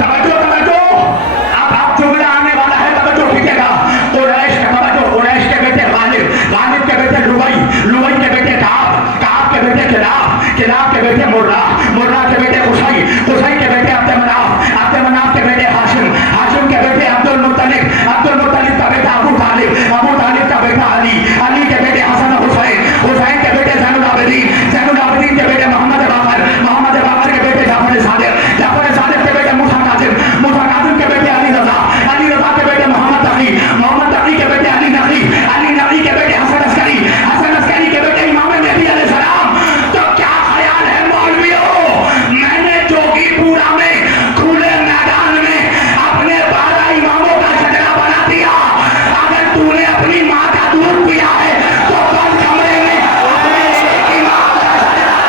तवज्जो तवज्जो, अब जुमला आने वाला है, तवज्जो कीजिएगा। कुरैश के तवज्जो, कुरैश के बेटे गालिब, गालिब के बेटे लुई, लुई के बेटे काब, काब के बेटे किलाब, किलाब के बेटे मुर्रा, मुर्रा के बेटे कुसै, कुसै के बेटे अब्दुल मनाफ, अब्दुल मनाफ के बेटे हाशिम, हाशिम के बेटे अब्दुल मुत्तलिब, अब्दुल मुत्तलिब का बेटा अबू तालिब, अबू तालिब का बेटा अली, अली के बेटे हसन हुसैन, हुसैन के बेटे ज़ैनुल आबिदीन, ज़ैनुल आबिदीन के बेटे मोहम्मद बाकर, मोहम्मद बाकर के बेटे जाफर सादिक, जाफर सादिक के बेटे मूसा कासिम, मूसा कासिम के बेटे अली रज़ा, अली रज़ा के बेटे मोहम्मद तकी, मोहम्मद तकी के बेटे अली नकी, अली नकी के बेटे हसन अस्करी, हसन अस्करी के बेटे इमाम महदी अलैहिस्सलाम। तो क्या ख्याल है मौलवियों, मैंने जोगीपुरा में खुले मैदान में अपने 12 इमामों का शजरा बना दिया। अगर तूने अपनी माँ का दूध पिया है तो बंद कमरे में अपने एक इमाम का शजरा।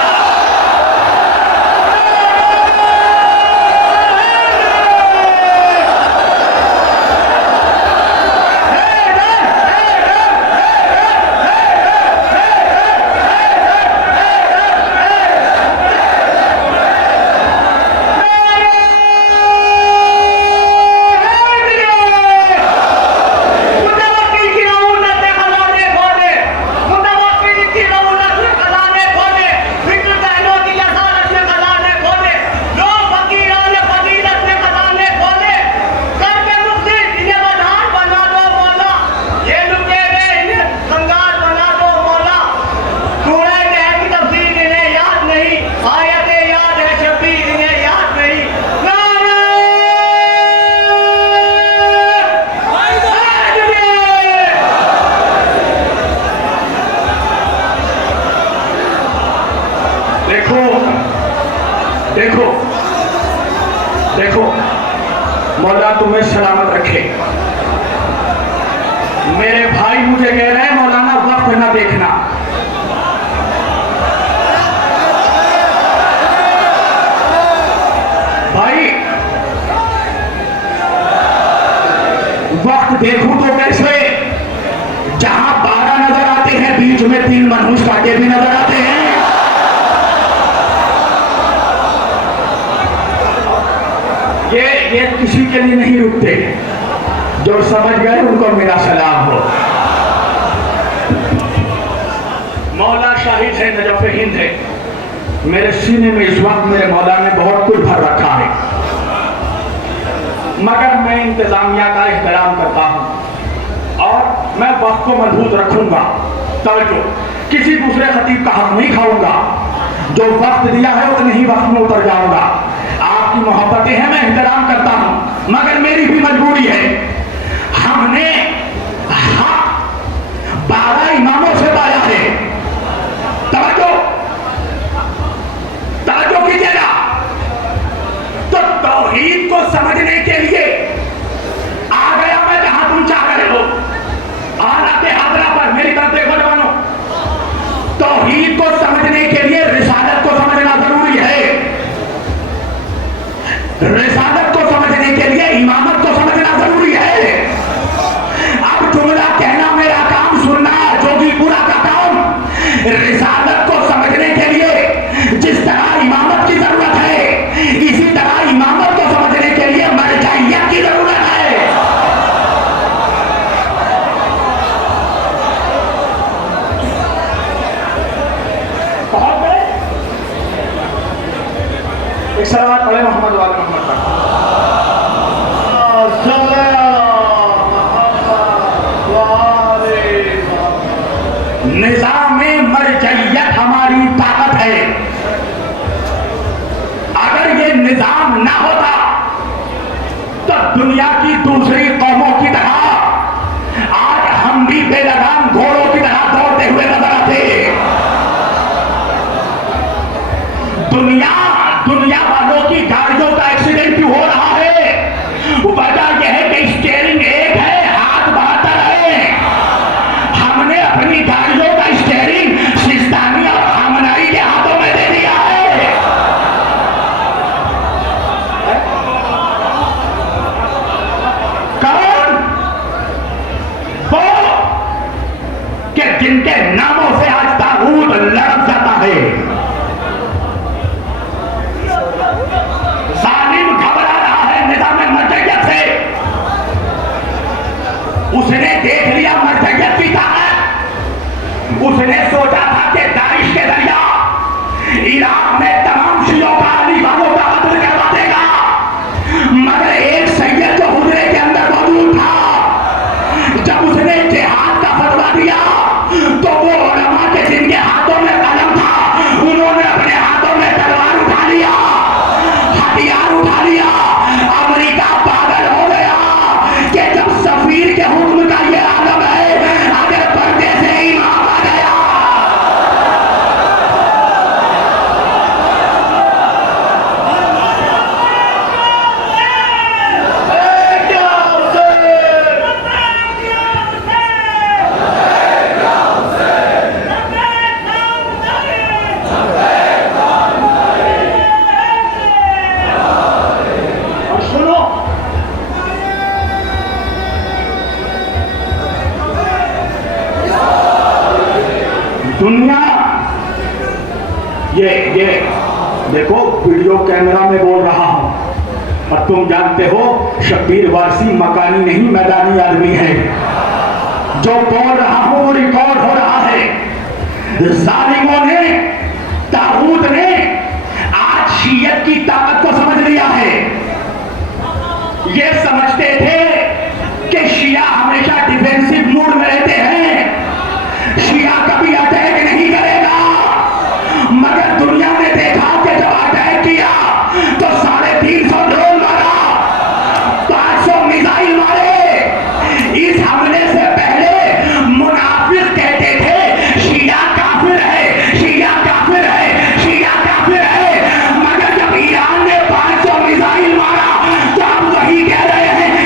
देखो देखो, मौला तुम्हें सलामत रखे। मेरे भाई मुझे कह रहे हैं मौलाना वक्त ना देखना। भाई वक्त देखूं तो कैसे, जहां 12 नजर आते हैं बीच में 3 मनहूस कांटे भी नजर आते हैं। ये किसी के लिए नहीं रुकते, जो समझ गए उनको मेरा सलाम हो। मौला शाहिद है, नजफ हिंद है, मेरे सीने में इस वक्त मेरे मौला ने बहुत कुछ भर रखा है, मगर मैं इंतजामिया का एहतराम करता हूं और मैं वक्त को मजबूत रखूंगा। तवज्जो, किसी दूसरे खतीब का हक नहीं खाऊंगा, जो वक्त दिया है उतने ही वक्त में उतर जाऊंगा। आपकी मोहब्बतें हैं, मैं एहतराम करता हूं, मगर मेरी भी मजबूरी है। हमने 12 इमामों से पाया है। तवज्जो कीजिएगा। तो तौहीद को समझने के लिए आ गया मैं जहां तुम चाह रहे हो। हालात हाजरा पर मेरी तरफ देखो जवानों, तौहीद को समझने के लिए रिसालत को समझना जरूरी है। रिसालत को समझने के लिए इमामत को समझना जरूरी है। अब जुमला कहना मेरा काम, सुनना जोगीपुरा का काम। रिसालत को समझने के लिए जिस तरह इमामत की जरूरत है, इसी तरह इमामत को समझने के लिए मरजाइयत की जरूरत है। एक सलावत पढ़े मोहम्मद वाले मोहम्मद पर। निज़ामे मरजइयत हमारी ताकत है। अगर ये निज़ाम ना होता तो दुनिया की दूसरी कौमों की तरह आज हम भी बेलगाम घोड़ों की तरह दौड़ते हुए नजर आते। दुनिया वालों की गाड़ियों का एक्सीडेंट क्यों हो रहा है? वजह यह है कि स्टीयरिंग एक है, हाथ 72 है। हमने अपनी गाड़ियों का स्टीयरिंग सिस्तानी और खामनाई के हाथों में दे दिया है। कौन? वो कि जिनके नामों से आज तागूत लड़क जाता है। उसने देख लिया मरजइयत की ताकत। उसने सोचा था कि दाइश के जरिया इराक में तमाम शियों का, अली वालों का कत्ल करवा देगा, मगर एक सैयद जो हुजरे के अंदर मौजूद था, जब उसने जिहाद का फतवा दिया तो वो उलमा के जिनके हाथों में कलम था, उन्होंने अपने हाथों में तलवार उठा लिया, हथियार उठा लिया। अमेरिका पागल हो गया कि जब सफीर के हुक्म का ये आलम है, अगर पर्दे से इमाम आ गया। दुनिया ये देखो, वीडियो कैमरा में बोल रहा हूं और तुम जानते हो शब्बीर वारसी मकानी नहीं मैदानी आदमी है। जो बोल रहा हूं वो रिकॉर्ड हो रहा है। जालिमों ने, तागूत ने आज शियत की ताकत को समझ लिया है। ये समझते थे कि शिया हमेशा डिफेंसिव मूड में रहते हैं, शिया कभी अटैक नहीं करेगा, मगर दुनिया ने देखा कि जब अटैक किया तो 350 ड्रोन मारा, 500 मिसाइल मारे। इस हमले से पहले मुनाफिक कहते थे शिया काफिर है, शिया काफिर है, शिया काफिर है, मगर जब ईरान ने 500 मिसाइल मारा तो अब वही कह रहे हैं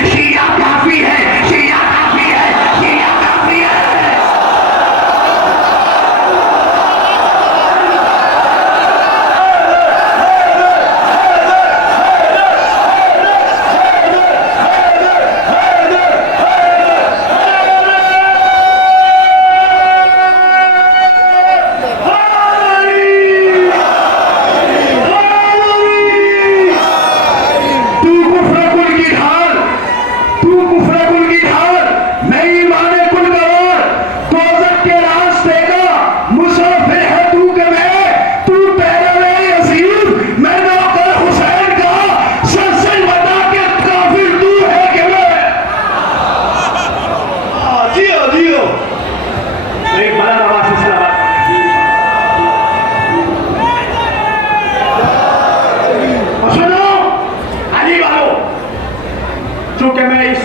चूंकि मैं इस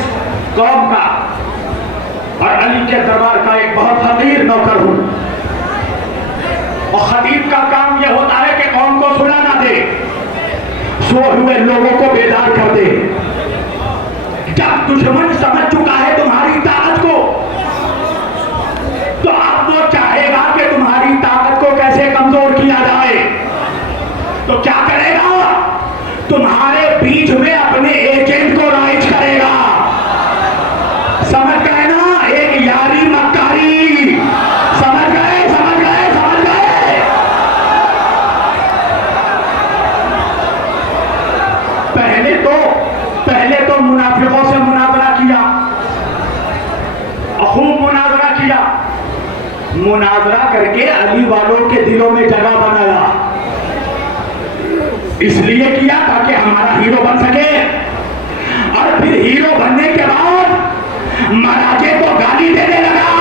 कौम का और अली के दरबार का एक बहुत हकीर नौकर हूं, और खतीब का काम यह होता है कि कौम को सुना ना दे, सोए हुए लोगों को बेदार कर दे। जब दुश्मन समझ चुका है तुम्हारी ताकत को, तो अब वो चाहेगा कि तुम्हारी ताकत को कैसे कमजोर किया जाए। तो क्या करेगा? तुम्हारे बीच में अपने एजेंट को राइज करेगा। समझ गए ना? एक यारी मक्कारी। समझ गए, समझ गए, समझ गए। पहले तो मुनाफिकों से मुनाजरा किया, खूब मुनाजरा किया। मुनाजरा करके अली वालों के दिलों में जगह बनाया। इसलिए किया ताकि हमारा हीरो बन सके, और फिर हीरो बनने के बाद महाराजे को गाली देने लगा।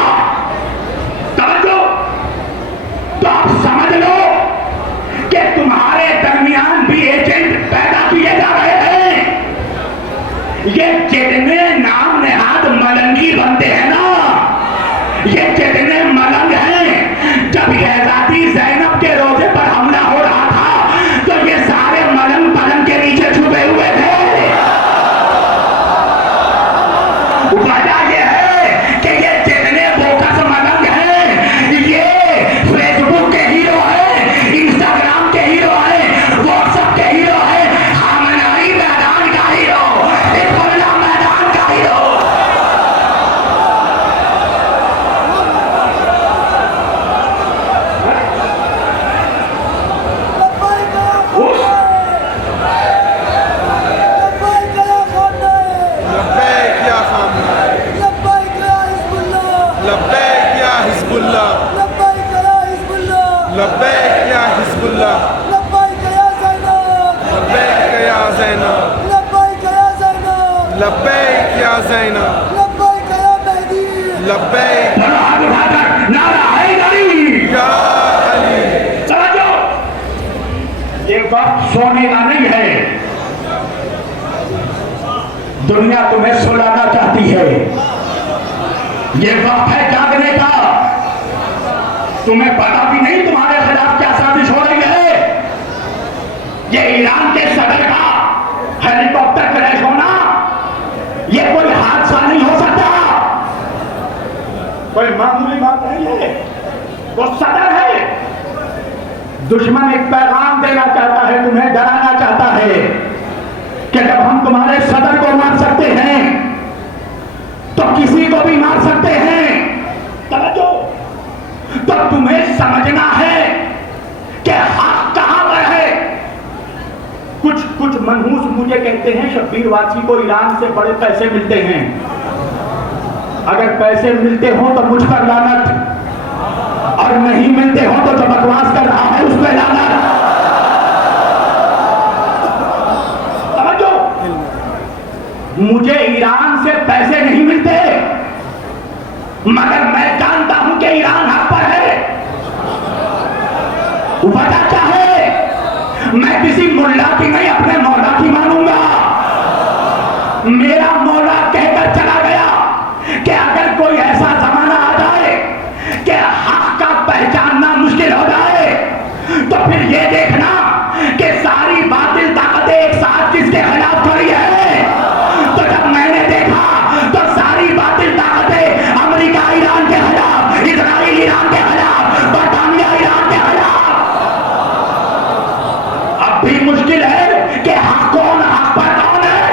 समझो, तो आप समझ लो कि तुम्हारे दरमियान भी एजेंट पैदा किए जा रहे हैं। ये जितने नाम नेहाद मलंगी बनते हैं ना, ये जितने मलंग हैं, जब शहजादी ज़ैनब के रोजे पर हमला हो रहा था तो ये सारे मलंग पलंग के नीचे छुपे हुए थे। वजह ये है कि ये जितने बोकस मलंग हैं, ये फेसबुक के हीरो हैं, इंस्टाग्राम के हीरो हैं, व्हाट्सएप के हीरो हैं, खामनाई मैदान का हीरो, हिजबुल्लाह मैदान का हीरो। लब्बैक या हिज़्बुल्लाह, लब्बैक या ज़ैनब, लब्बैक या ज़ैनब, लब्बैक या ज़ैनब, लब्बैक या ज़ैनब, लब्बैक या मेहदी, लब्बैक नारा हैदरी या अली। समझो, ये वक्त सोने का नहीं है। दुनिया तुम्हें सुलाना चाहती है। ये वक्त है जागने का। तुम्हें पता भी नहीं तुम्हारे खिलाफ क्या साजिश हो रही है। ये ईरान के सदर का हेलीकॉप्टर क्रैश होना, ये कोई हादसा नहीं हो सकता, कोई मामूली बात नहीं है। वो सदर है। दुश्मन एक पैगाम देना चाहता है, तुम्हें डराना चाहता है कि जब हम तुम्हारे सदर को मार सकते हैं तो किसी को भी मार सकते हैं। समझो, तो तुम्हें समझना है कि हक कहां पर है। कुछ मनहूस मुझे कहते हैं शब्बीर वासी को ईरान से बड़े पैसे मिलते हैं। अगर पैसे मिलते हो तो मुझ पर लानत, और नहीं मिलते हो तो जो बकवास कर रहा है उस पर लानत। समझो, मुझे ईरान से पैसे नहीं मिलते, मगर मैं जानता हूं कि ईरान हक पर है। वजह क्या है? मैं किसी मुल्ला की नहीं, अपने मौला की मानूंगा। मेरा मौला कहकर चला गया कि अगर कोई ऐसा जमाना आ जाए कि हक का पहचानना मुश्किल हो जाए, तो फिर ये देखना कि सारी बातिल ताकतें एक साथ किसके खिलाफ खड़ी है। तो जब मैंने देखा तो सारी बातिल ताकतें अमेरिका ईरान के खिलाफ, इजराइल ईरान के खिलाफ, बरतानिया ईरान के खिलाफ। अब भी मुश्किल है कि हक कौन, हक पर कौन है,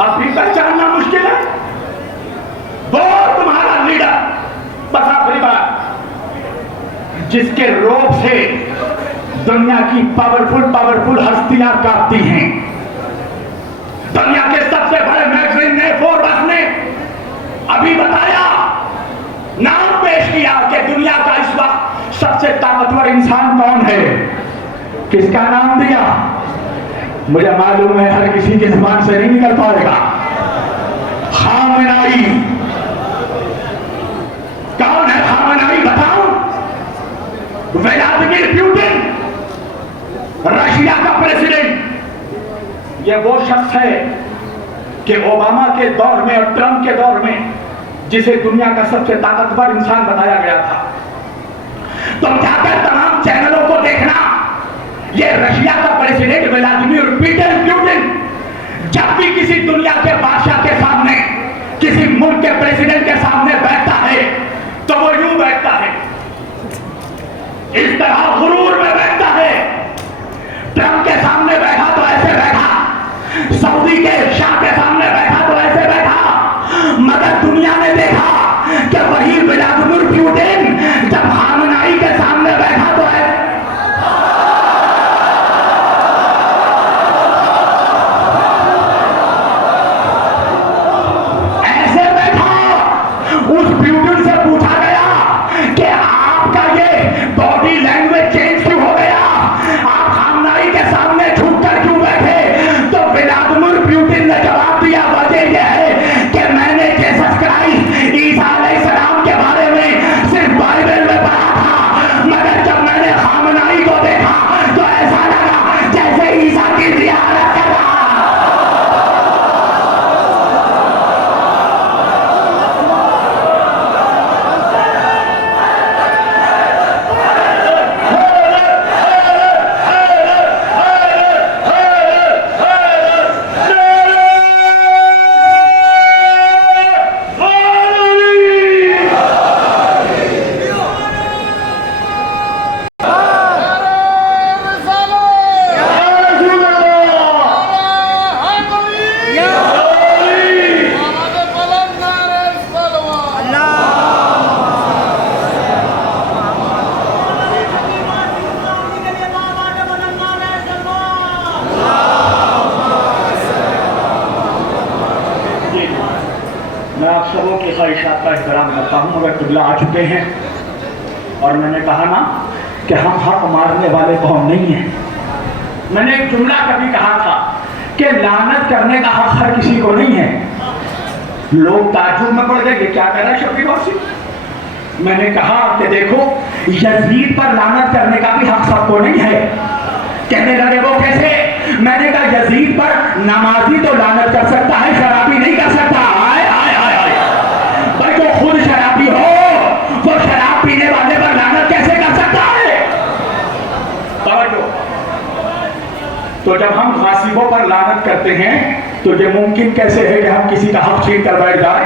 अब भी पहचानना मुश्किल है। वो तुम्हारा लीडर, बस आखिरी बात, जिसके रोब से दुनिया की पावरफुल हस्तियां कांपती हैं। दुनिया के सबसे बड़े मैगजीन ने, फोर्ब्स ने अभी बताया, नाम पेश किया कि दुनिया का इस वक्त सबसे ताकतवर इंसान कौन है। किसका नाम दिया? मुझे मालूम है हर किसी की जुबान से नहीं निकल पाएगा। खामनाई। कौन है खामनाई? बताओ। व्लादिमीर पुतिन, रशिया का प्रेसिडेंट, यह वो शख्स है कि ओबामा के दौर में और ट्रंप के दौर में जिसे दुनिया का सबसे ताकतवर इंसान बताया गया था। तुम जाकर तमाम चैनलों को देखना, यह रशिया का प्रेसिडेंट व्लादिमीर पुतिन जब भी किसी दुनिया के बादशाह के सामने, किसी मुल्क के प्रेसिडेंट के सामने बैठता है तो वो यूं बैठता है, इस तरह गुरूर में बैठता है। ट्रंप के सामने बैठा तो ऐसे बैठा, सऊदी के शाह के सामने बैठा तो ऐसे बैठा। मगर दुनिया ने देखा कि वही व्लादिमीर पुतिन जब खामनाई के सामने बैठा तो ऐसे बैठा। उस पुतिन से पूछा गया कि आपका ये बॉडी लैंग्वेज चेंज क्यों हो गया, आप खामनाई के सामने झुककर क्यों बैठे? तो व्लादिमीर पुतिन ने जवाब दिया, वजह यह है कि मैंने जीसस क्राइस्ट ईसा अलैहिस्सलाम के बारे में सिर्फ बाइबल में पढ़ा था, मगर जब मैंने खामनाई को देखा तो ऐसा लगा जैसे ईसा की जियारत कर रहा। मैं आप सबों की ख्वाहिशात का एहतराम करता हूँ, मगर किबला आ चुके हैं और मैंने कहा ना कि हम हक मारने वाले कौन नहीं हैं। मैंने एक जुमला कभी कहा था कि लानत करने का हक हर किसी को नहीं है। लोग ताज्जुब में पड़ गए कि क्या कह रहा है शफी गौसी। मैंने कहा कि देखो, यजीद पर लानत करने का भी हक सबको नहीं है। कहने लगे वो कैसे? मैंने कहा यजीद पर नमाजी तो लानत कर सकता है, शराबी नहीं कर सकता। आए आए आए आए भाई, जो खुद शराबी हो वो शराब पीने वाले पर लानत कैसे कर सकता है? तो जब हम गासिबों पर लानत करते हैं तो ये मुमकिन कैसे है कि हम किसी का हक छीन कर बैठ जाए?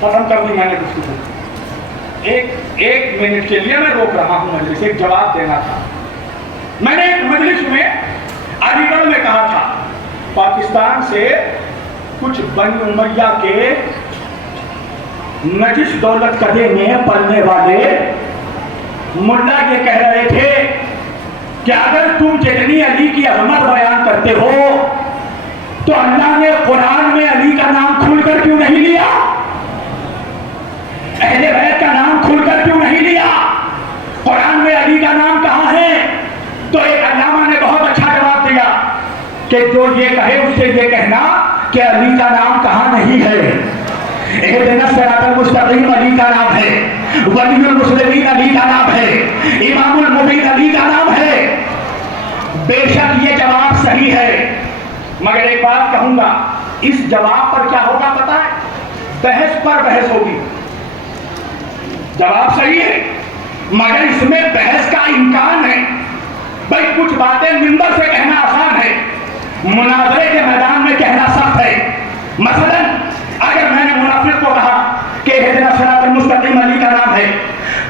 खत्म कर दी मैंने गुफ्तगू। एक मिनट के लिए मैं रोक रहा हूं मजलिस, एक जवाब देना था। मैंने एक मजलिस में अलीगढ़ में कहा था, पाकिस्तान से कुछ बनी उमैया के नजिस दौलत कदे में पलने वाले मुल्ला ये कह रहे थे कि अगर तुम जितनी अली की अहमद बयान करते हो तो अल्लाह ने कुरान में अली का नाम खुलकर क्यों नहीं लिया? अहले बैत का नाम खुलकर क्यों नहीं लिया? कुरान में अली का नाम कहां है? तो एक अल्लामा ने बहुत अच्छा जवाब दिया कि जो ये कहे उससे ये कहना कि अली का नाम कहां नहीं है। इहदिना सिरातल मुस्तकीम अली का नाम है, वलीउल मुस्लिमीन अली का नाम है, इमामुल मुबीन अली का नाम है। बेशक ये जवाब सही है, मगर एक बात कहूंगा, इस जवाब पर क्या होगा पता है? बहस पर बहस होगी। जवाब सही है मगर इसमें बहस का इम्कान है। भाई कुछ बातें मिंबर से कहना आसान है, मुनाजरे के मैदान में कहना सख्त है। मसलन अगर मैंने मुनाफिक को कहा कि इहदिना सिरातल मुस्तकीम अली का नाम है,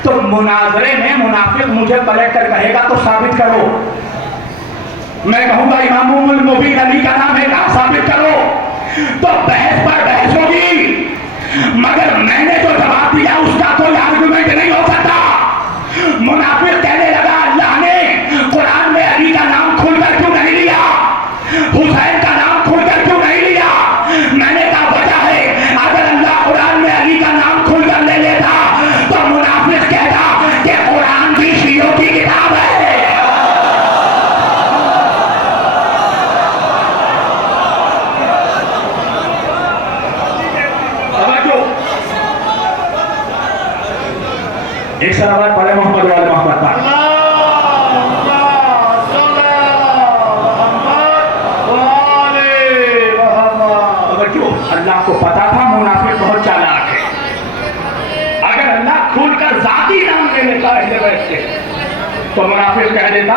तो मुनाजरे में मुनाफिक मुझे पलट कर कहेगा तो साबित करो। मैं कहूंगा इमामुल मुबीन अली का नाम है, कहा साबित करो। तो बहस पर बहस होगी, मगर मैंने जो जवाब दिया उसका कोई आर्गुमेंट नहीं हो सकता। मुनाफिक कहने लगा अल्लाह ने कुरान में अली का नाम खुलकर क्यों नहीं लिया, हुसैन का नाम खुलकर क्यों नहीं लिया? मैंने कहा वजह है, अगर अल्लाह कुरान में अली का नाम खुलकर ले लेता तो मुनाफिक कहता कि कुरान भी शियों की किताब है। रखते तो मुनाफिक कह देता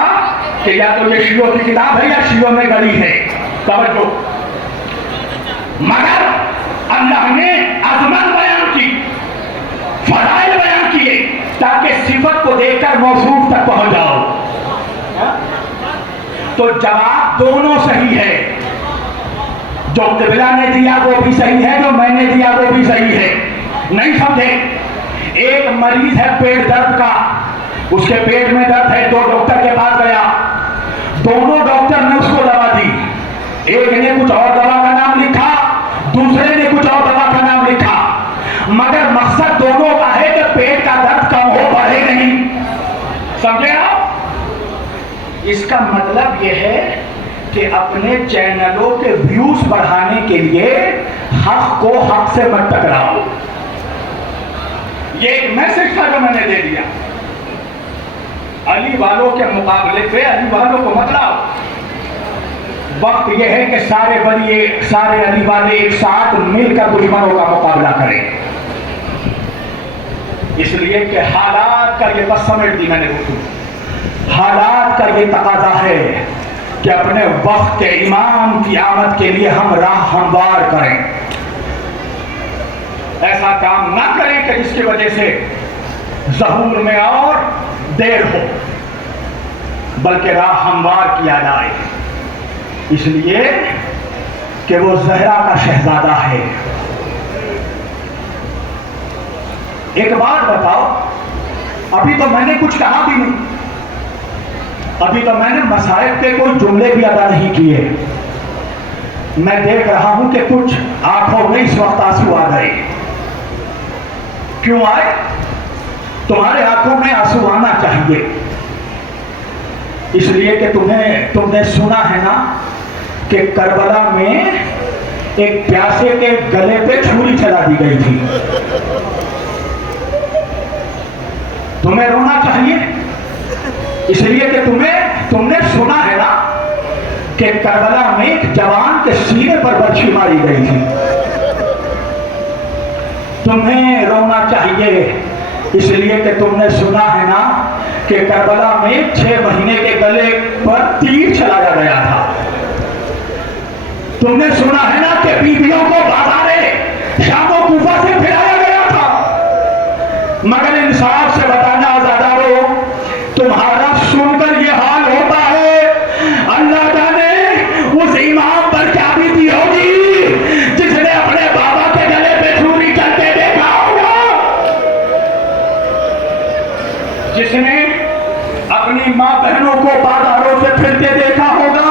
कि या तो ये शियों की किताब है या शियों में गली है। तवज्जो, मगर अल्लाह ने अजमत बयान की, फज़ाइल बयान किए ताकि सिफत को देखकर मौसूफ तक पहुंच जाओ। तो जवाब दोनों सही है, जो क़िबला ने दिया वो भी सही है, जो मैंने दिया वो भी सही है। नहीं समझे? एक मरीज है पेट दर्द का, उसके पेट में दर्द है, दो डॉक्टर के पास गया, दोनों डॉक्टर ने उसको दवा दी, एक ने कुछ और दवा का नाम लिखा, दूसरे ने कुछ और दवा का नाम लिखा, मगर मकसद दोनों का है कि पेट का दर्द कम हो, बढ़े नहीं। समझे आप? इसका मतलब यह है कि अपने चैनलों के व्यूज बढ़ाने के लिए हक को हक से मत टकराओ। ये एक मैसेज था जो मैंने दे दिया। अली वालों के मुकाबले पे अली वालों को मत लाओ। वक्त यह है कि सारे वली, सारे अली वाले एक साथ मिलकर दुश्मनों का मुकाबला करें। इसलिए कि हालात का ये बस समेट दी मैंने गुफ्तगू, हालात का ये तकाजा है कि अपने वक्त के इमाम की आमद के लिए हम राह हमवार करें। ऐसा काम ना करें कि जिसकी वजह से ज़हूर में और देर हो, बल्कि राह हमवार किया जाए, इसलिए कि वो ज़हरा का शहजादा है। एक बात बताओ, अभी तो मैंने कुछ कहा भी नहीं, अभी तो मैंने मसाइल के कोई जुमले भी अदा नहीं किए। मैं देख रहा हूं कि कुछ आंखों में इस वक्त आंसू आ गए। क्यों आए? तुम्हारे आंखों में आंसू आना चाहिए, इसलिए कि तुमने सुना है ना कि करबला में एक प्यासे के गले पे छुरी चला दी गई थी। तुम्हें रोना चाहिए, इसलिए कि तुमने सुना है ना कि करबला में एक जवान के सीने पर बर्छी मारी गई थी। तुम्हें रोना चाहिए, इसलिए कि तुमने सुना है ना कि करबला में 6 महीने के गले पर तीर चलाया गया था। तुमने सुना है ना कि बीवियों को बाजारे शामो कूफा से फिराया गया था। मगर इंसाफ से बताना आजादारो, तुम्हारा सुनकर यह हाल होता है, अल्लाह जाने उस इमाम पर क्या बीती होगी जिसने अपने बाबा के गले पे छुरी चलते देखा होगा, जिसने अपनी मां बहनों को बाजारों से फिरते देखा होगा।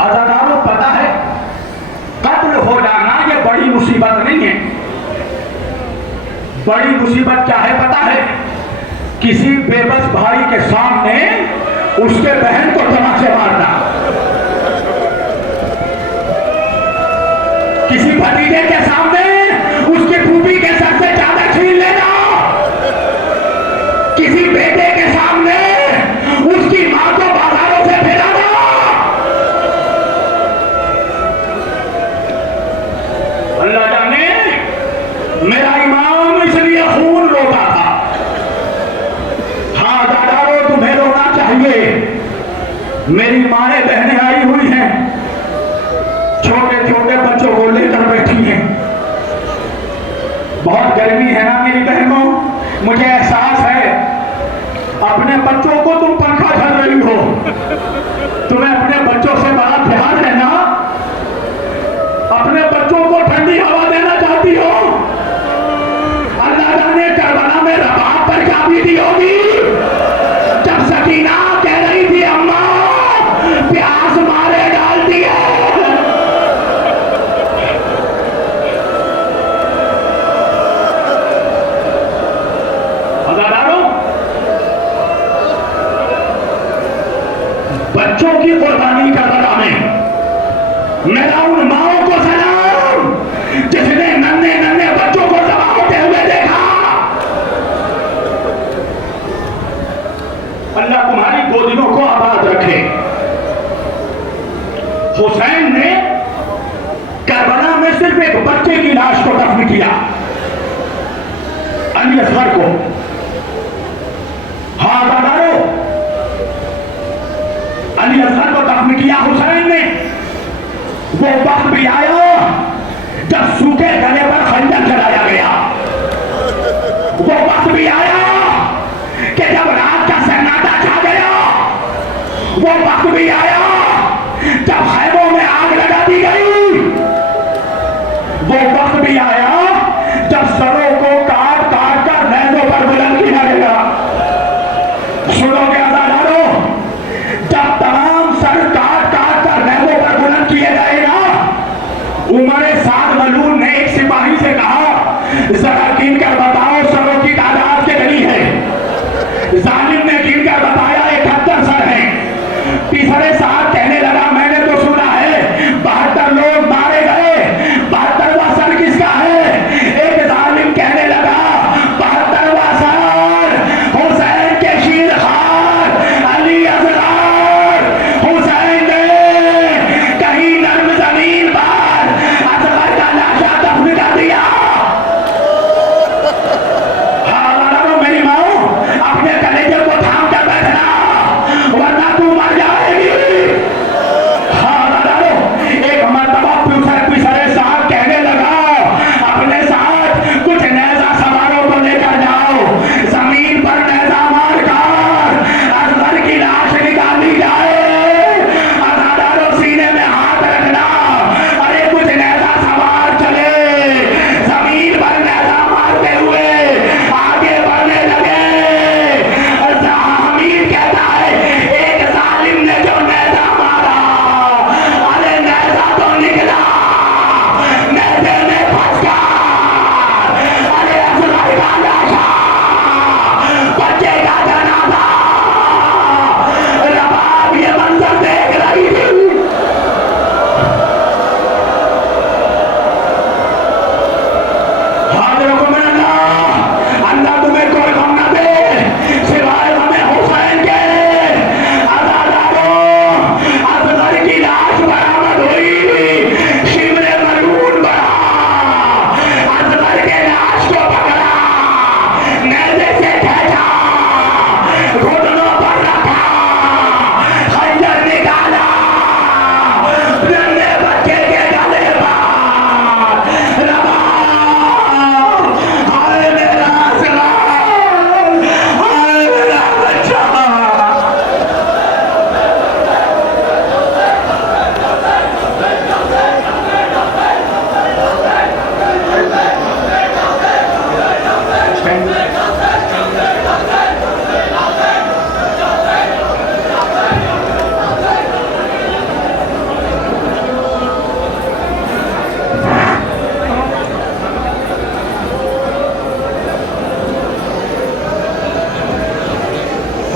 आजादारों, पता है कत्ल हो जाना ये बड़ी मुसीबत नहीं है। बड़ी मुसीबत क्या है पता है? किसी बेबस भाई के सामने उसके बहन को तमाचे मारना, किसी भतीजे के सामने उसकी फूफी के सर से चादर छीन लेना, किसी बेटे के सामने उसकी मां को बाजारों से फिराना। अल्लाह जाने मेरा इमाम इसलिए खून रोता था। हाँ दादारो, तुम्हें रोना चाहिए। मेरी माएँ बहनें आई हुई हैं, छोटे छोटे बच्चों को लेकर बैठी हैं। बहुत गर्मी है ना मेरी बहनों, मुझे एहसास है। अपने बच्चों को तुम पंखा झल रही हो, तुम्हें अपने बच्चों से बड़ा प्यार है ना, अपने बच्चों को ठंडी हवा देना चाहती हो। अल्लाह जाने करबला में रबाब पर क्या बीती होगी जब सकीना कह रही थी अम्मा प्यास मारे डालती है। बच्चों की कुर्बानी करबला में मेरा उन माओं को सलाम जिसने नन्हे नन्हे बच्चों को दबा होते हुए देखा। अल्लाह तुम्हारी गोदियों को आबाद रखे। हुसैन ने करबला में सिर्फ एक बच्चे की लाश को दफन किया, अली असगर को। भी आया जब खैमों में आग लगा दी गई, वो वक्त भी आया जब सरों को काट काट कर नेज़ों पर बुलंद किया गया। सुनोगे अज़ादारों, जब तमाम सर काट काट कर नेज़ों पर बुलंद किए गए ना, उमर साद मलून ने एक सिपाही से कहा, जरा गिन कर बताओ सरों की तादाद कितनी है। जालिम ने गिन कर बताया 71 सर हैं। तीसरे साहब कहने लगा, मैंने तो सुना है 72 लोग मारे गए, 72वां सर किसका है? एक जालिम कहने लगा, 72वां सर हुसैन के शीर खान अली असगर। हुसैन ने कहीं नर्म जमीन पर असगर का लाशा दफन कर दिया। हाँ मेरी माओ, अपने कलेजे को थाम कर बैठना, वरना तू मर जाएगी। हाँ दादारो, एक मर्तबा पिसरे साहब कहने लगा, अपने साथ कुछ नेज़ा सवारों को लेकर जाओ, जमीन पर नेज़ा मार कर असगर की लाश निकाली जाए। दादारो, सीने में हाथ रखना, अरे कुछ नेज़ा सवार चले, जमीन पर नेज़ा मारते हुए आगे बढ़ने लगे। हमीद कहता है, एक जालिम ने जो नेज़ा मारा, अरे नेज़ा तो निकला, नेज़े में फंस गया। अरे असगर का लाशा, बच्चे का जनाजा, रबाब ये मंजर देख रही थी। हाजिरों को मैं अल्लाह तुम्हें कोई गम न दे सिवाय हमें हुसैन के। अज़ादारों, असगर की लाश बरामद हुई, शिमरे मलून बढ़ा, असगर के लाश को पकड़ा, नेज़े से खींचा, घुटनों पर रखा, खंजर निकाला, नन्हे बच्चे के गले पर रबाब, हाय मेरा असगर, हाय मेरा बच्चा।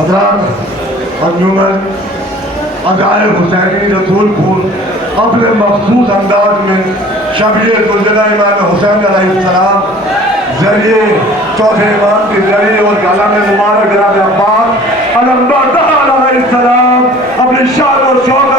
हज़रात अंजुमन अज़ाए हुसैनी रसूलपुर अपने मखसूस अंदाज में शबीर गुलजना इमाम हुसैन अलैहिस्सलाम जरिए चौथे इमाम के जरिए और कलाम मुबारक जनाब अब्बास अलैहिस्सलाम अपने शान और शौक